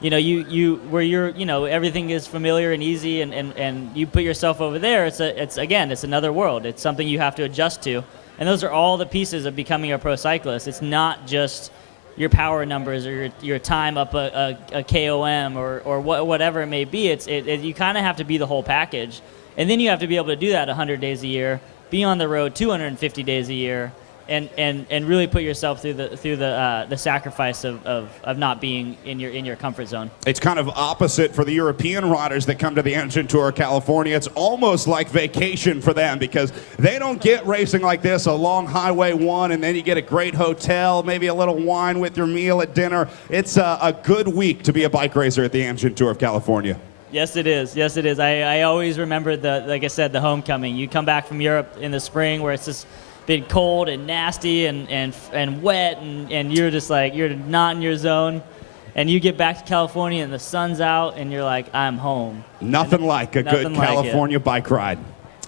where everything is familiar and easy, and you put yourself over there, it's another world. It's something you have to adjust to, and those are all the pieces of becoming a pro cyclist. It's not just your power numbers or your time up a KOM or whatever it may be. You kind of have to be the whole package, and then you have to be able to do that 100 days a year, be on the road 250 days a year, and really put yourself through the sacrifice of not being in your comfort zone. It's kind of opposite for the European riders that come to the Amgen Tour of California. It's almost like vacation for them because they don't get racing like this, a long Highway 1, and then you get a great hotel, maybe a little wine with your meal at dinner. It's a good week to be a bike racer at the Amgen Tour of California. Yes, it is. Yes, it is. I always remember like I said, the homecoming. You come back from Europe in the spring where it's just been cold and nasty and wet, and you're just you're not in your zone, and you get back to California and the sun's out and you're like, I'm home. Nothing like a good California bike ride.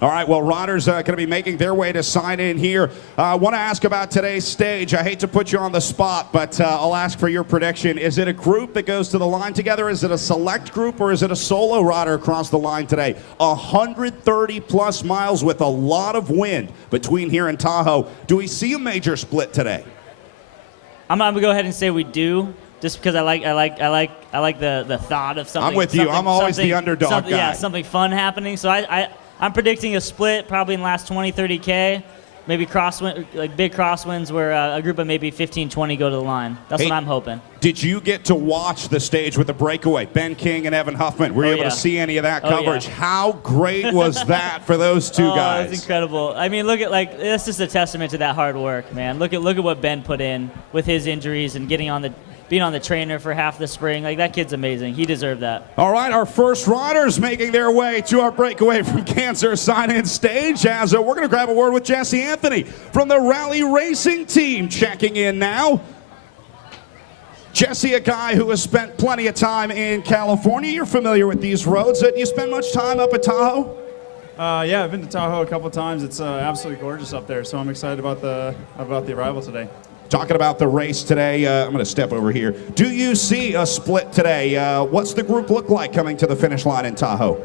All right, well, riders going to be making their way to sign in here. I want to ask about today's stage. I hate to put you on the spot, but I'll ask for your prediction. Is it a group that goes to the line together? Is it a select group, or is it a solo rider across the line today? 130-plus miles with a lot of wind between here and Tahoe. Do we see a major split today? I'm going to go ahead and say we do, just because I like the thought of something. I'm with you. I'm always the underdog guy. Yeah, something fun happening. So I'm predicting a split probably in the last 20, 30K, maybe big crosswinds where a group of maybe 15, 20 go to the line. That's what I'm hoping. Did you get to watch the stage with the breakaway, Ben King and Evan Huffman? Were you able to see any of that coverage? Yeah. How great was that for those two guys? That's incredible. I mean, look at that's just a testament to that hard work, man. Look at what Ben put in with his injuries and being on the trainer for half the spring. That kid's amazing. He deserved that. All right, our first riders making their way to our breakaway from cancer sign-in stage as we're going to grab a word with Jesse Anthony from the Rally Racing team checking in now. Jesse, a guy who has spent plenty of time in California. You're familiar with these roads. Do you spend much time up at Tahoe? Yeah, I've been to Tahoe a couple of times. It's absolutely gorgeous up there, so I'm excited about the arrival today. Talking about the race today, I'm going to step over here. Do you see a split today? What's the group look like coming to the finish line in Tahoe?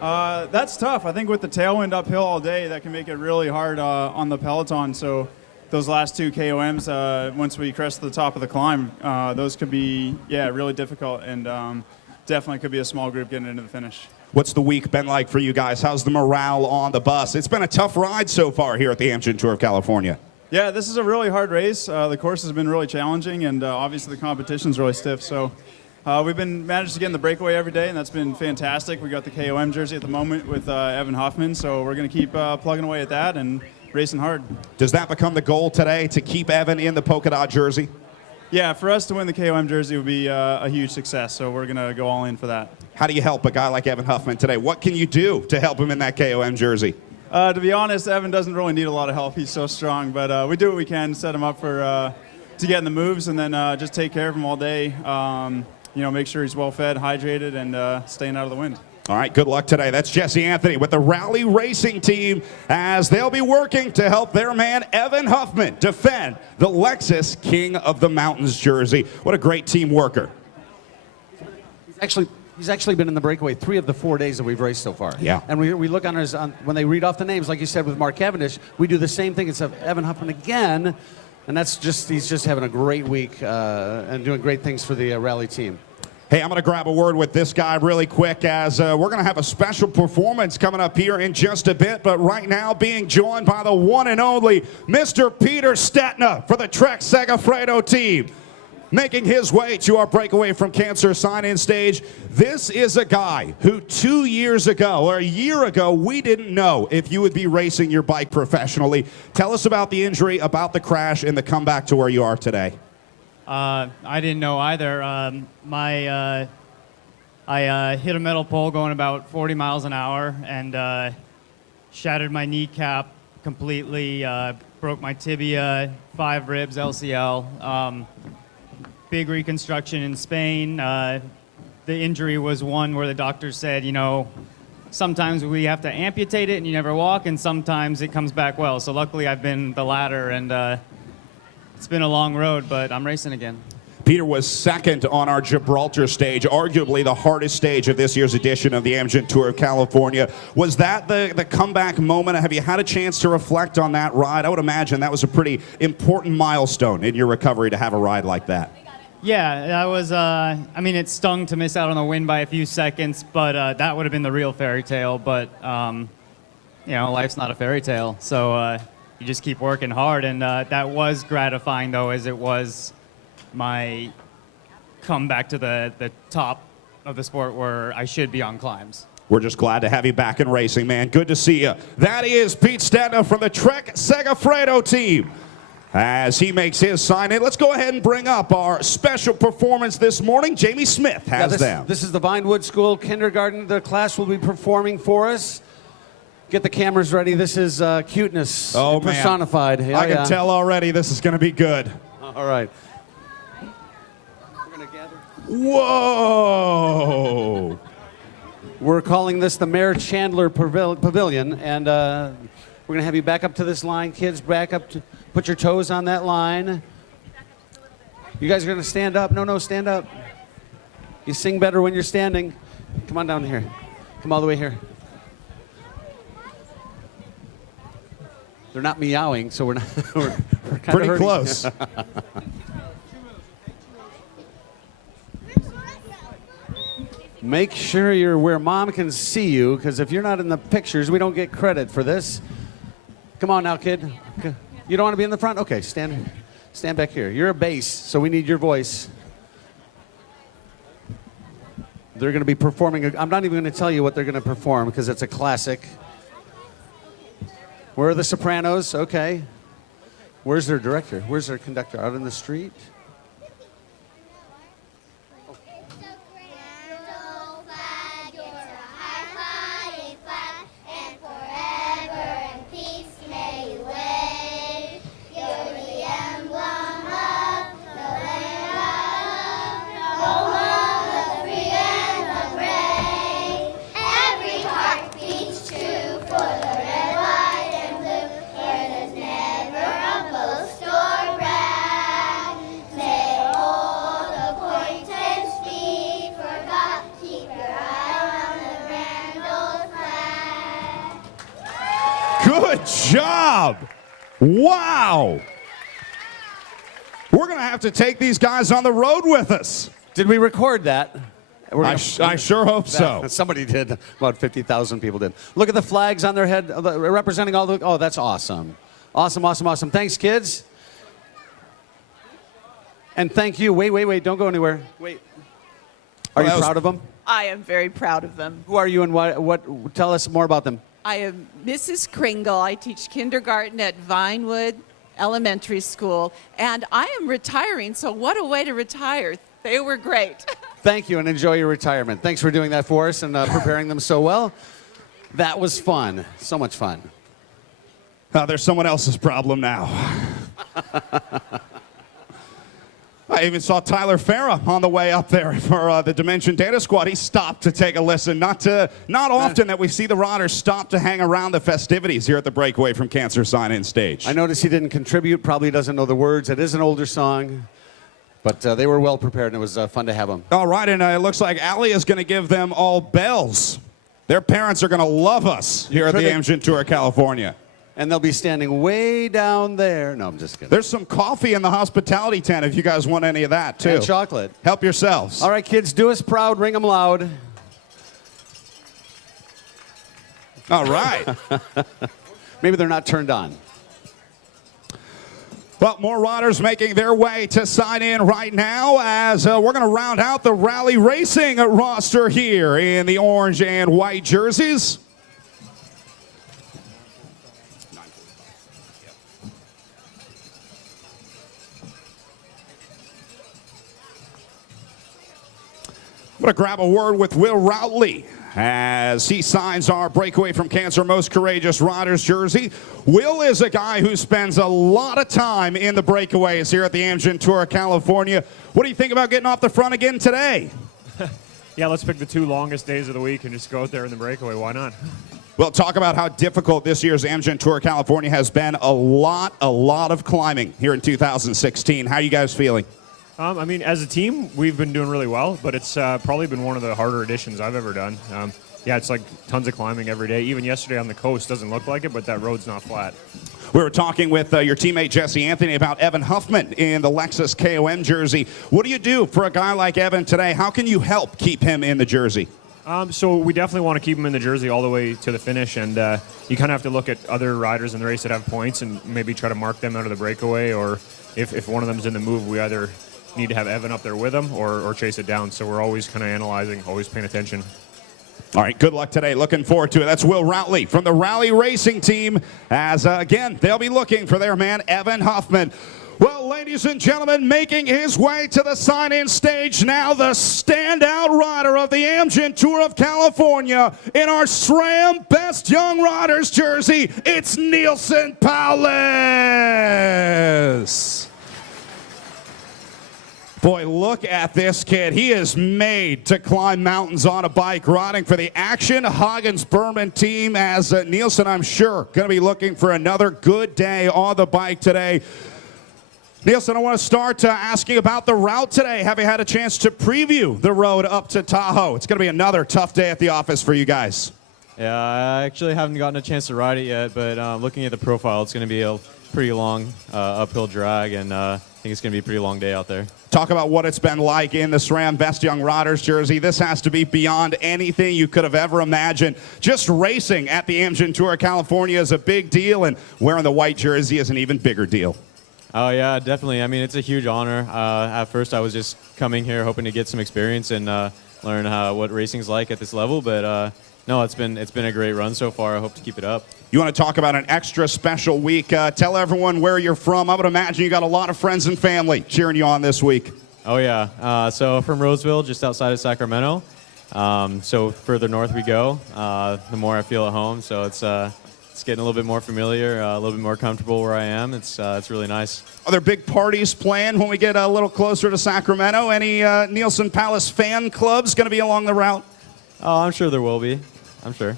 That's tough. I think with the tailwind uphill all day, that can make it really hard on the peloton. So those last two KOMs, once we crest the top of the climb, those could be, really difficult, and definitely could be a small group getting into the finish. What's the week been like for you guys? How's the morale on the bus? It's been a tough ride so far here at the Amgen Tour of California. Yeah, this is a really hard race. The course has been really challenging, and obviously the competition's really stiff. So we've managed to get in the breakaway every day, and that's been fantastic. We got the KOM jersey at the moment with Evan Huffman, so we're going to keep plugging away at that and racing hard. Does that become the goal today, to keep Evan in the polka dot jersey? Yeah, for us to win the KOM jersey would be a huge success, so we're going to go all in for that. How do you help a guy like Evan Huffman today? What can you do to help him in that KOM jersey? To be honest, Evan doesn't really need a lot of help. He's so strong, but we do what we can, set him up for to get in the moves, and then just take care of him all day. You know, make sure he's well fed, hydrated, and staying out of the wind. All right, good luck today. That's Jesse Anthony with the Rally Racing team as they'll be working to help their man Evan Huffman defend the Lexus King of the Mountains jersey. What a great team worker. He's actually been in the breakaway 3 of the 4 days that we've raced so far. Yeah. And we look on his, when they read off the names, like you said with Mark Cavendish, we do the same thing. It's Evan Huffman again, and that's just, he's just having a great week and doing great things for the rally team. Hey, I'm going to grab a word with this guy really quick as we're going to have a special performance coming up here in just a bit. But right now, being joined by the one and only Mr. Peter Stetna for the TREK-SEGAFREDO team. Making his way to our breakaway from cancer sign-in stage. This is a guy who 2 years ago, or a year ago, we didn't know if you would be racing your bike professionally. Tell us about the injury, about the crash, and the comeback to where you are today. I didn't know either. I hit a metal pole going about 40 miles an hour and shattered my kneecap completely, broke my tibia, 5 ribs, LCL. Big reconstruction in Spain. The injury was one where the doctor said, you know, sometimes we have to amputate it and you never walk, and sometimes it comes back well. So luckily I've been the latter, and it's been a long road, but I'm racing again. Peter was second on our Gibraltar stage, arguably the hardest stage of this year's edition of the Amgen Tour of California. Was that the comeback moment? Have you had a chance to reflect on that ride? I would imagine that was a pretty important milestone in your recovery to have a ride like that. Yeah, that was, I mean, it stung to miss out on the win by a few seconds, but that would have been the real fairy tale. But, you know, life's not a fairy tale. So you just keep working hard. And that was gratifying, though, as it was my comeback to the top of the sport where I should be on climbs. We're just glad to have you back in racing, man. Good to see you. That is Pete Stetna from the TREK-SEGAFREDO team. As he makes his sign in, let's go ahead and bring up our special performance this morning. Jamie Smith has them. This is the Vinewood School Kindergarten. The class will be performing for us. Get the cameras ready. This is cuteness personified. I can tell already this is going to be good. All right. We're going to gather. Whoa! We're calling this the Mayor Chandler Pavilion, and we're going to have you back up to this line, kids. Back up to. Put your toes on that line. You guys are going to stand up. No, stand up. You sing better when you're standing. Come on down here. Come all the way here. They're not meowing, so we're not. we're kind Pretty of close. Make sure you're where Mom can see you, because if you're not in the pictures, we don't get credit for this. Come on now, kid. You don't want to be in the front? Okay, stand back here. You're a bass, so we need your voice. They're going to be performing. I'm not even going to tell you what they're going to perform because it's a classic. Where are the sopranos? Okay. Where's their director? Where's their conductor? Out in the street? Good job. Wow. We're going to have to take these guys on the road with us. Did we record that? I sure hope so. Somebody did. About 50,000 people did. Look at the flags on their head representing all the... Oh, that's awesome. Awesome. Thanks, kids. And thank you. Wait. Don't go anywhere. Wait. Are you proud of them? I am very proud of them. Who are you and what? Tell us more about them. I am Mrs. Kringle. I teach kindergarten at Vinewood elementary school, and I am retiring, so what a way to retire. They were great. Thank you, and enjoy your retirement. Thanks for doing that for us and preparing them so well. That was fun. So much fun. There's someone else's problem now. I even saw Tyler Farah on the way up there for the Dimension Data Squad. He stopped to take a listen. Not often that we see the Rotters stop to hang around the festivities here at the Breakaway from Cancer sign-in stage. I noticed he didn't contribute, probably doesn't know the words. It is an older song, but they were well prepared, and it was fun to have them. All right, and it looks like Ali is going to give them all bells. Their parents are going to love us here at the Amgen Tour California. And they'll be standing way down there. No, I'm just kidding. There's some coffee in the hospitality tent if you guys want any of that, too. And chocolate. Help yourselves. All right, kids, do us proud. Ring them loud. All right. Maybe they're not turned on. Well, more Rotters making their way to sign in right now as we're going to round out the rally racing roster here in the orange and white jerseys. I'm going to grab a word with Will Routley as he signs our Breakaway from Cancer Most Courageous Rotters jersey. Will is a guy who spends a lot of time in the breakaways here at the Amgen Tour California. What do you think about getting off the front again today? Yeah, let's pick the 2 longest days of the week and just go out there in the breakaway. Why not? Well, talk about how difficult this year's Amgen Tour California has been. A lot of climbing here in 2016. How are you guys feeling? I mean, as a team, we've been doing really well, but it's probably been one of the harder editions I've ever done. Yeah, it's like tons of climbing every day. Even yesterday on the coast doesn't look like it, but that road's not flat. We were talking with your teammate Jesse Anthony about Evan Huffman in the Lexus KOM jersey. What do you do for a guy like Evan today? How can you help keep him in the jersey? So we definitely want to keep him in the jersey all the way to the finish, and you kind of have to look at other riders in the race that have points and maybe try to mark them out of the breakaway, or if one of them's in the move, we either need to have Evan up there with him or chase it down. So we're always kind of analyzing, always paying attention. All right, good luck today. Looking forward to it. That's Will Routley from the Rally Racing team as, again, they'll be looking for their man, Evan Huffman. Well, ladies and gentlemen, making his way to the sign-in stage now, the standout rider of the Amgen Tour of California in our SRAM Best Young Riders jersey, it's Nielsen Paulus. Boy, look at this kid. He is made to climb mountains on a bike, riding for the Action Hagens-Berman team as Nielsen, I'm sure, going to be looking for another good day on the bike today. Nielsen, I want to start asking about the route today. Have you had a chance to preview the road up to Tahoe? It's going to be another tough day at the office for you guys. Yeah, I actually haven't gotten a chance to ride it yet, but looking at the profile, it's going to be a pretty long uphill drag, and I think it's going to be a pretty long day out there. Talk about what it's been like in the SRAM Best Young Riders jersey. This has to be beyond anything you could have ever imagined. Just racing at the Amgen Tour California is a big deal, and wearing the white jersey is an even bigger deal. Oh, yeah, definitely. I mean, it's a huge honor. At first, I was just coming here hoping to get some experience and learn what racing's like at this level, but no, it's been a great run so far. I hope to keep it up. You want to talk about an extra special week? Tell everyone where you're from. I would imagine you got a lot of friends and family cheering you on this week. Oh, yeah. So from Roseville, just outside of Sacramento. So further north we go, the more I feel at home. So it's getting a little bit more familiar, a little bit more comfortable where I am. It's really nice. Are there big parties planned when we get a little closer to Sacramento? Any Nielsen Palace fan clubs going to be along the route? Oh, I'm sure there will be. I'm sure.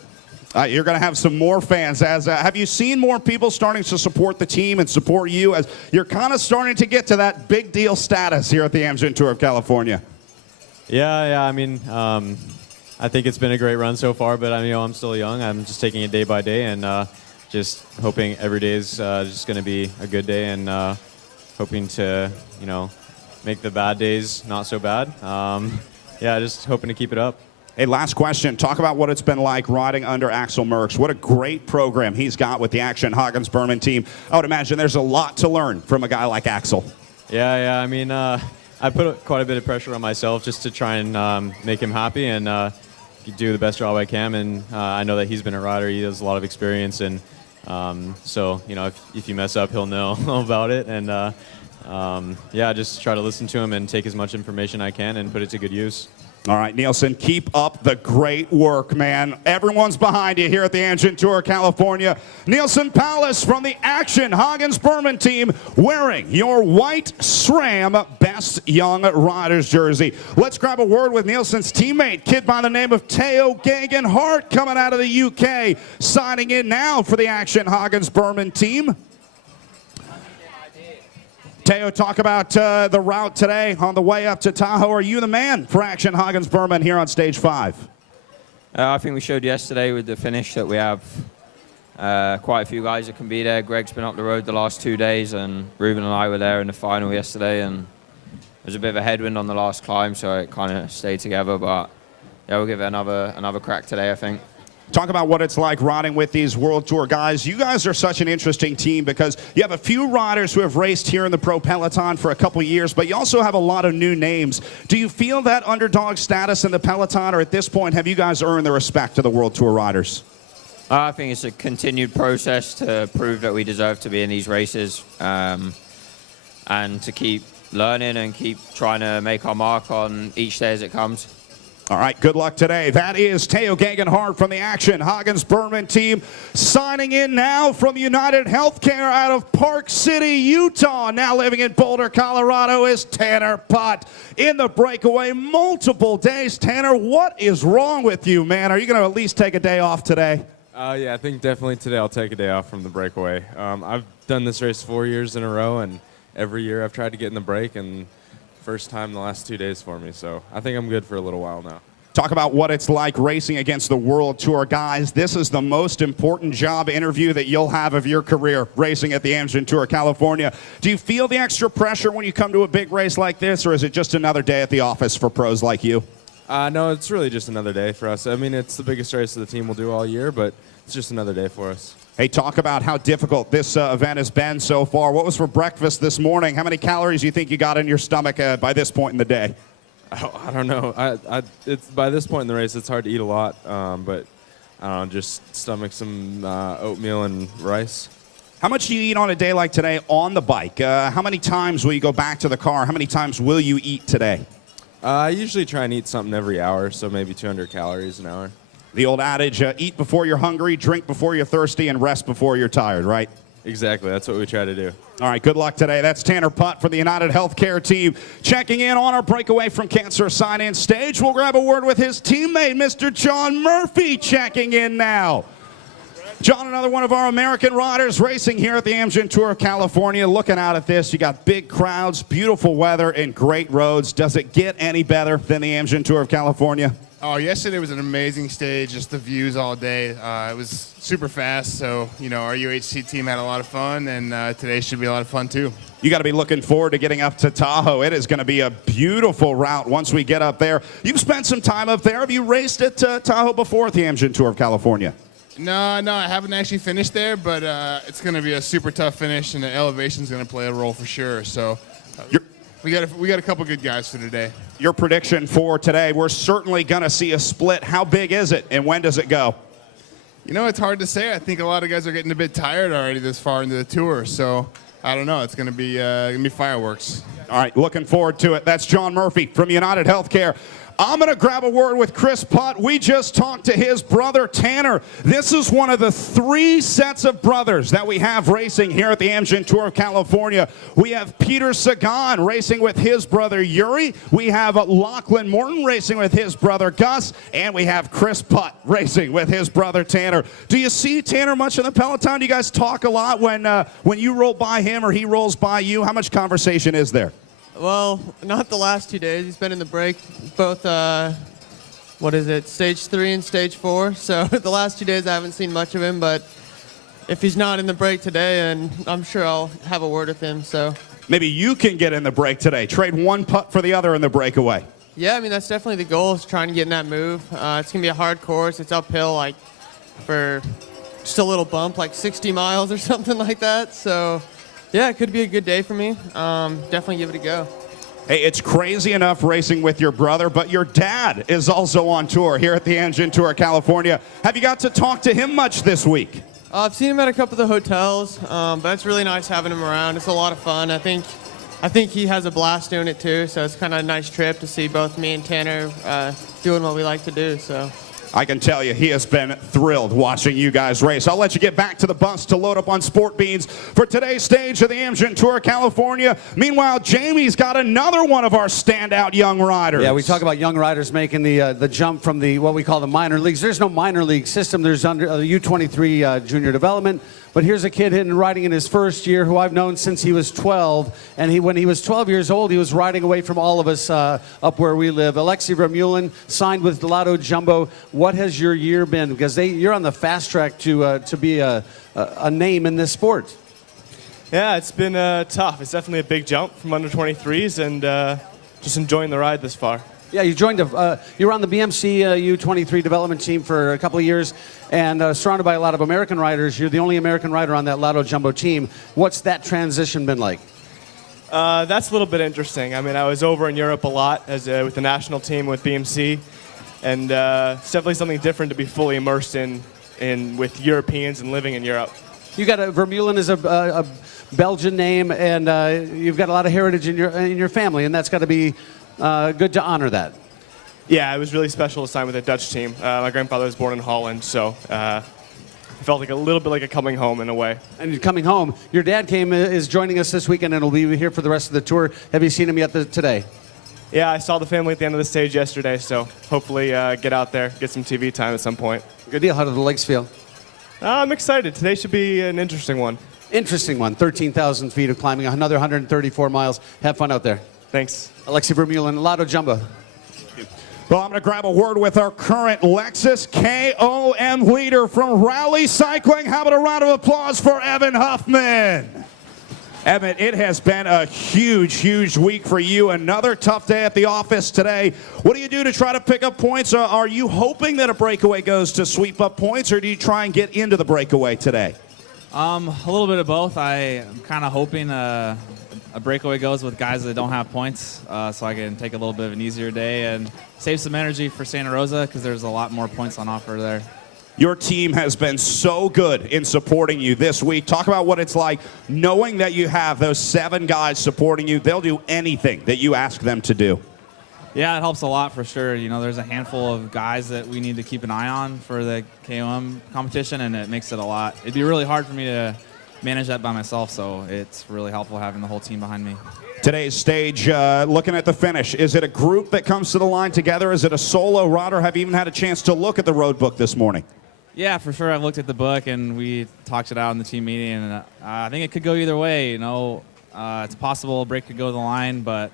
You're going to have some more fans. Have you seen more people starting to support the team and support you as you're kind of starting to get to that big deal status here at the Amgen Tour of California? Yeah. I mean, I think it's been a great run so far, but I'm still young. I'm just taking it day by day and just hoping every day is just going to be a good day and hoping to, make the bad days not so bad. Yeah, just hoping to keep it up. Hey, last question. Talk about what it's been like riding under Axel Merckx. What a great program he's got with the Action Hagens-Berman team. I would imagine there's a lot to learn from a guy like Axel. Yeah. I mean, I put quite a bit of pressure on myself just to try and make him happy and do the best job I can. And I know that he's been a rider. He has a lot of experience, and So, you know, if you mess up, he'll know about it. And yeah, just try to listen to him and take as much information I can and put it to good use. All right, Nielsen, keep up the great work, man. Everyone's behind you here at the Amgen Tour California. Nielsen Palace from the Action-Hagens-Berman team wearing your white SRAM Best Young Riders jersey. Let's grab a word with Nielsen's teammate, kid by the name of GEOGHEGAN-HART, coming out of the UK, signing in now for the Action-Hagens-Berman team. Teo, talk about the route today on the way up to Tahoe. Are you the man for Action-Hagens-Berman here on stage 5? I think we showed yesterday with the finish that we have quite a few guys that can be there. Greg's been up the road the last 2 days, and Ruben and I were there in the final yesterday, and there was a bit of a headwind on the last climb, so it kind of stayed together. But yeah, we'll give it another crack today, I think. Talk about what it's like riding with these World Tour guys. You guys are such an interesting team because you have a few riders who have raced here in the Pro Peloton for a couple years, but you also have a lot of new names. Do you feel that underdog status in the Peloton, or at this point, have you guys earned the respect of the World Tour riders? I think it's a continued process to prove that we deserve to be in these races, and to keep learning and keep trying to make our mark on each day as it comes. All right, good luck today. That is GEOGHEGAN-HART from the Action-Hagens-Berman team. Signing in now from United Healthcare out of Park City, Utah. Now living in Boulder, Colorado is Tanner Pott in the breakaway. Multiple days. Tanner, what is wrong with you, man? Are you going to at least take a day off today? Yeah, I think definitely today I'll take a day off from the breakaway. I've done this race 4 years in a row, and every year I've tried to get in the break, and first time in the last 2 days for me, so I think I'm good for a little while now. Talk about what it's like racing against the World Tour guys. This is the most important job interview that you'll have of your career, racing at the Amgen Tour California. Do you feel the extra pressure when you come to a big race like this, or is it just another day at the office for pros like you? No, it's really just another day for us. I mean, it's the biggest race that the team will do all year, but it's just another day for us. Hey, talk about how difficult this event has been so far. What was for breakfast this morning? How many calories do you think you got in your stomach by this point in the day? I don't know. It's by this point in the race, it's hard to eat a lot, but I don't know, just stomach some oatmeal and rice. How much do you eat on a day like today on the bike? How many times will you go back to the car? How many times will you eat today? I usually try and eat something every hour, so maybe 200 calories an hour. The old adage, eat before you're hungry, drink before you're thirsty, and rest before you're tired, right? Exactly. That's what we try to do. All right, good luck today. That's Tanner Pott from the United Healthcare team. Checking in on our breakaway from cancer sign-in stage. We'll grab a word with his teammate, Mr. John Murphy, checking in now. John, another one of our American riders racing here at the Amgen Tour of California. Looking out at this, you got big crowds, beautiful weather, and great roads. Does it get any better than the Amgen Tour of California? Oh, yesterday was an amazing stage, just the views all day. It was super fast, so, you know, our UHC team had a lot of fun, and today should be a lot of fun, too. You got to be looking forward to getting up to Tahoe. It is going to be a beautiful route once we get up there. You've spent some time up there. Have you raced at Tahoe before at the Amgen Tour of California? No, I haven't actually finished there, but it's going to be a super tough finish, and the elevation's going to play a role for sure, so... We got a couple good guys for today. Your prediction for today, we're certainly going to see a split. How big is it, and when does it go? You know, it's hard to say. I think a lot of guys are getting a bit tired already this far into the tour, so I don't know. It's going to be fireworks. All right, looking forward to it. That's John Murphy from United Healthcare. I'm going to grab a word with Chris Pott. We just talked to his brother, Tanner. This is one of the 3 sets of brothers that we have racing here at the Amgen Tour of California. We have Peter Sagan racing with his brother, Yuri. We have Lachlan Morton racing with his brother, Gus. And we have Chris Pott racing with his brother, Tanner. Do you see Tanner much in the Peloton? Do you guys talk a lot when you roll by him or he rolls by you? How much conversation is there? Well, not the last 2 days. He's been in the break, both, stage 3 and stage 4. So the last 2 days I haven't seen much of him, but if he's not in the break today, and I'm sure I'll have a word with him, so. Maybe you can get in the break today. Trade one putt for the other in the breakaway. Yeah, I mean, that's definitely the goal, is trying to get in that move. It's going to be a hard course. It's uphill, like, for just a little bump, like 60 miles or something like that, so. Yeah, it could be a good day for me. Definitely give it a go. Hey, it's crazy enough racing with your brother, but your dad is also on tour here at the Amgen Tour of California. Have you got to talk to him much this week? I've seen him at a couple of the hotels, but it's really nice having him around. It's a lot of fun. I think he has a blast doing it too, so it's kind of a nice trip to see both me and Tanner doing what we like to do. So. I can tell you he has been thrilled watching you guys race. I'll let you get back to the bus to load up on Sport Beans for today's stage of the Amgen Tour California. Meanwhile, Jamie's got another one of our standout young riders. Yeah, we talk about young riders making the jump from the what we call the minor leagues. There's no minor league system. There's under the U23 junior development. But here's a kid riding in his first year who I've known since he was 12. And when he was 12 years old, he was riding away from all of us up where we live. Alexei Vermeulen signed with Lotto Jumbo. What has your year been? Because you're on the fast track to be a name in this sport. Yeah, it's been tough. It's definitely a big jump from under 23s, and just enjoying the ride this far. Yeah, you joined. You were on the BMC U23 development team for a couple of years, and surrounded by a lot of American riders. You're the only American rider on that Lotto Jumbo team. What's that transition been like? That's a little bit interesting. I mean, I was over in Europe a lot with the national team with BMC, and it's definitely something different to be fully immersed in with Europeans and living in Europe. You got Vermeulen is a Belgian name, and you've got a lot of heritage in your family, and that's got to be good to honor that. Yeah, it was really special to sign with a Dutch team. My grandfather was born in Holland, so it felt like a little bit like a coming home in a way. And you're coming home. Your dad is joining us this weekend and will be here for the rest of the tour. Have you seen him yet today? Yeah, I saw the family at the end of the stage yesterday, so hopefully get out there, get some TV time at some point. Good deal. How do the legs feel? I'm excited. Today should be an interesting one. Interesting one. 13,000 feet of climbing, another 134 miles. Have fun out there. Thanks. Alexei Vermeulen, Lotto Jumbo. Well, I'm going to grab a word with our current Lexus KOM leader from Rally Cycling. How about a round of applause for Evan Huffman? Evan, it has been a huge, huge week for you. Another tough day at the office today. What do you do to try to pick up points? Are you hoping that a breakaway goes to sweep up points, or do you try and get into the breakaway today? A little bit of both. I'm kind of hoping a breakaway goes with guys that don't have points, so I can take a little bit of an easier day and save some energy for Santa Rosa because there's a lot more points on offer there. Your team has been so good in supporting you this week. Talk about what it's like knowing that you have those 7 guys supporting you. They'll do anything that you ask them to do. Yeah, it helps a lot for sure. You know, there's a handful of guys that we need to keep an eye on for the KOM competition, and it makes it a lot. It'd be really hard for me to manage that by myself, so it's really helpful having the whole team behind me. Today's stage, looking at the finish, is it a group that comes to the line together? Is it a solo rider? Have you even had a chance to look at the road book this morning? Yeah, for sure. I've looked at the book, and we talked it out in the team meeting, and I think it could go either way. You know, it's possible a break could go to the line, but,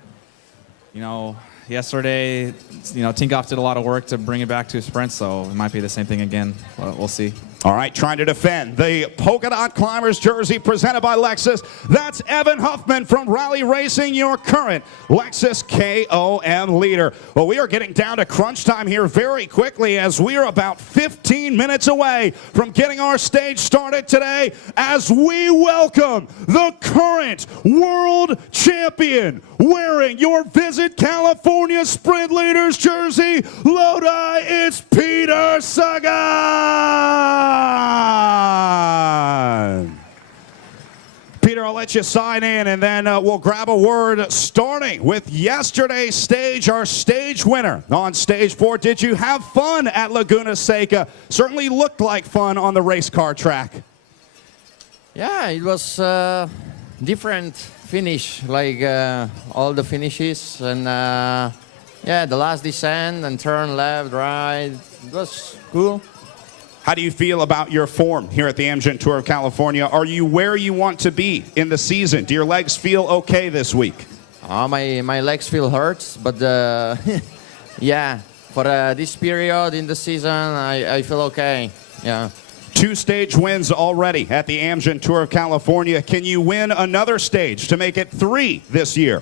you know, yesterday, you know, Tinkoff did a lot of work to bring it back to a sprint, so it might be the same thing again. We'll see. All right, trying to defend the Polka Dot Climbers jersey presented by Lexus. That's Evan Huffman from Rally Racing, your current Lexus KOM leader. Well, we are getting down to crunch time here very quickly as we are about 15 minutes away from getting our stage started today as we welcome the current world champion wearing your Visit California Sprint Leaders jersey, LODI, it's Peter Sagan. Peter, I'll let you sign in, and then we'll grab a word starting with yesterday's stage, our stage winner on stage 4. Did you have fun at Laguna Seca? Certainly looked like fun on the race car track. Yeah, it was different finish, like all the finishes, and yeah, the last descent and turn left, right, it was cool. How do you feel about your form here at the Amgen Tour of California? Are you where you want to be in the season? Do your legs feel okay this week? My legs feel hurts, but yeah, for this period in the season, I feel okay. Yeah. 2 stage wins already at the Amgen Tour of California. Can you win another stage to make it 3 this year?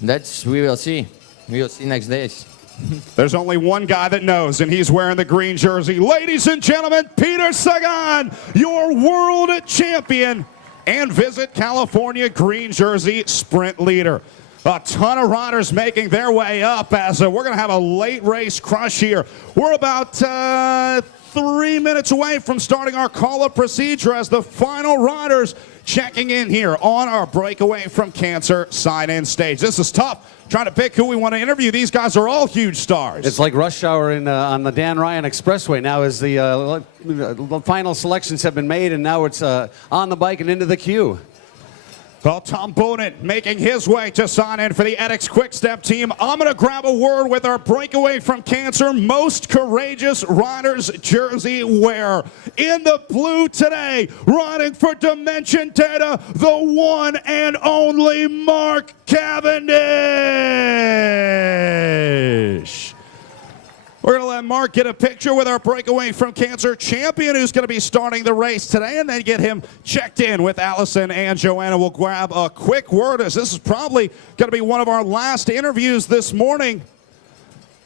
We will see. We will see next days. There's only one guy that knows, and he's wearing the green jersey. Ladies and gentlemen, Peter Sagan, your world champion and Visit California green jersey sprint leader. A ton of riders making their way up as we're going to have a late race crush here. We're about 3 minutes away from starting our call-up procedure as the final riders checking in here on our breakaway from cancer sign-in stage. This is tough, trying to pick who we want to interview. These guys are all huge stars. It's like rush hour on the Dan Ryan Expressway now as the final selections have been made, and now it's on the bike and into the queue. Well, Tom Boonen making his way to sign in for the edX Quick Step team. I'm going to grab a word with our breakaway from cancer most courageous riders jersey wearer. In the blue today, riding for Dimension Data, the one and only Mark Cavendish. We're going to let Mark get a picture with our breakaway from cancer champion who's going to be starting the race today, and then get him checked in with Allison and Joanna. We'll grab a quick word as this is probably going to be one of our last interviews this morning.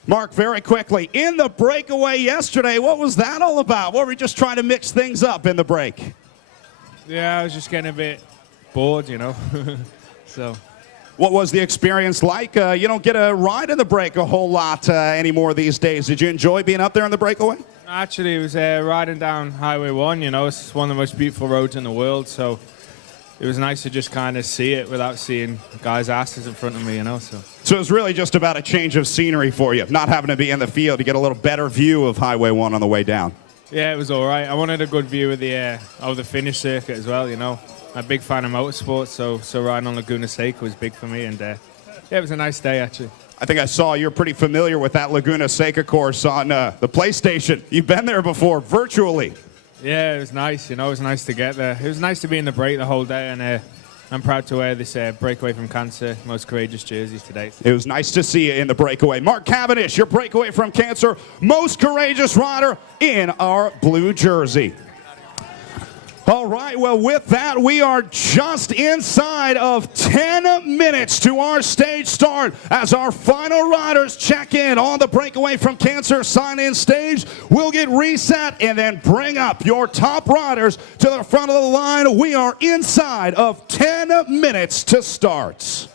Mark, very quickly, in the breakaway yesterday, what was that all about? What were we just trying to mix things up in the break? Yeah, I was just getting a bit bored, you know. So. What was the experience like? You don't get a ride in the break a whole lot anymore these days. Did you enjoy being up there in the breakaway? Actually, it was riding down Highway 1, you know. It's one of the most beautiful roads in the world, so it was nice to just kind of see it without seeing guys' asses in front of me, you know. So it was really just about a change of scenery for you, not having to be in the field to get a little better view of Highway 1 on the way down. Yeah, it was all right. I wanted a good view of the finish circuit as well, you know. I'm a big fan of motorsports, so riding on Laguna Seca was big for me, and yeah, it was a nice day, actually. I think I saw you're pretty familiar with that Laguna Seca course on the PlayStation. You've been there before, virtually. Yeah, it was nice, you know, it was nice to get there. It was nice to be in the break the whole day, and I'm proud to wear this breakaway from cancer, most courageous jersey today. It was nice to see you in the breakaway. Mark Cavendish, your breakaway from cancer, most courageous rider in our blue jersey. All right, well, with that, we are just inside of 10 minutes to our stage start as our final riders check in on the breakaway from cancer sign-in stage. We'll get reset and then bring up your top riders to the front of the line. We are inside of 10 minutes to start.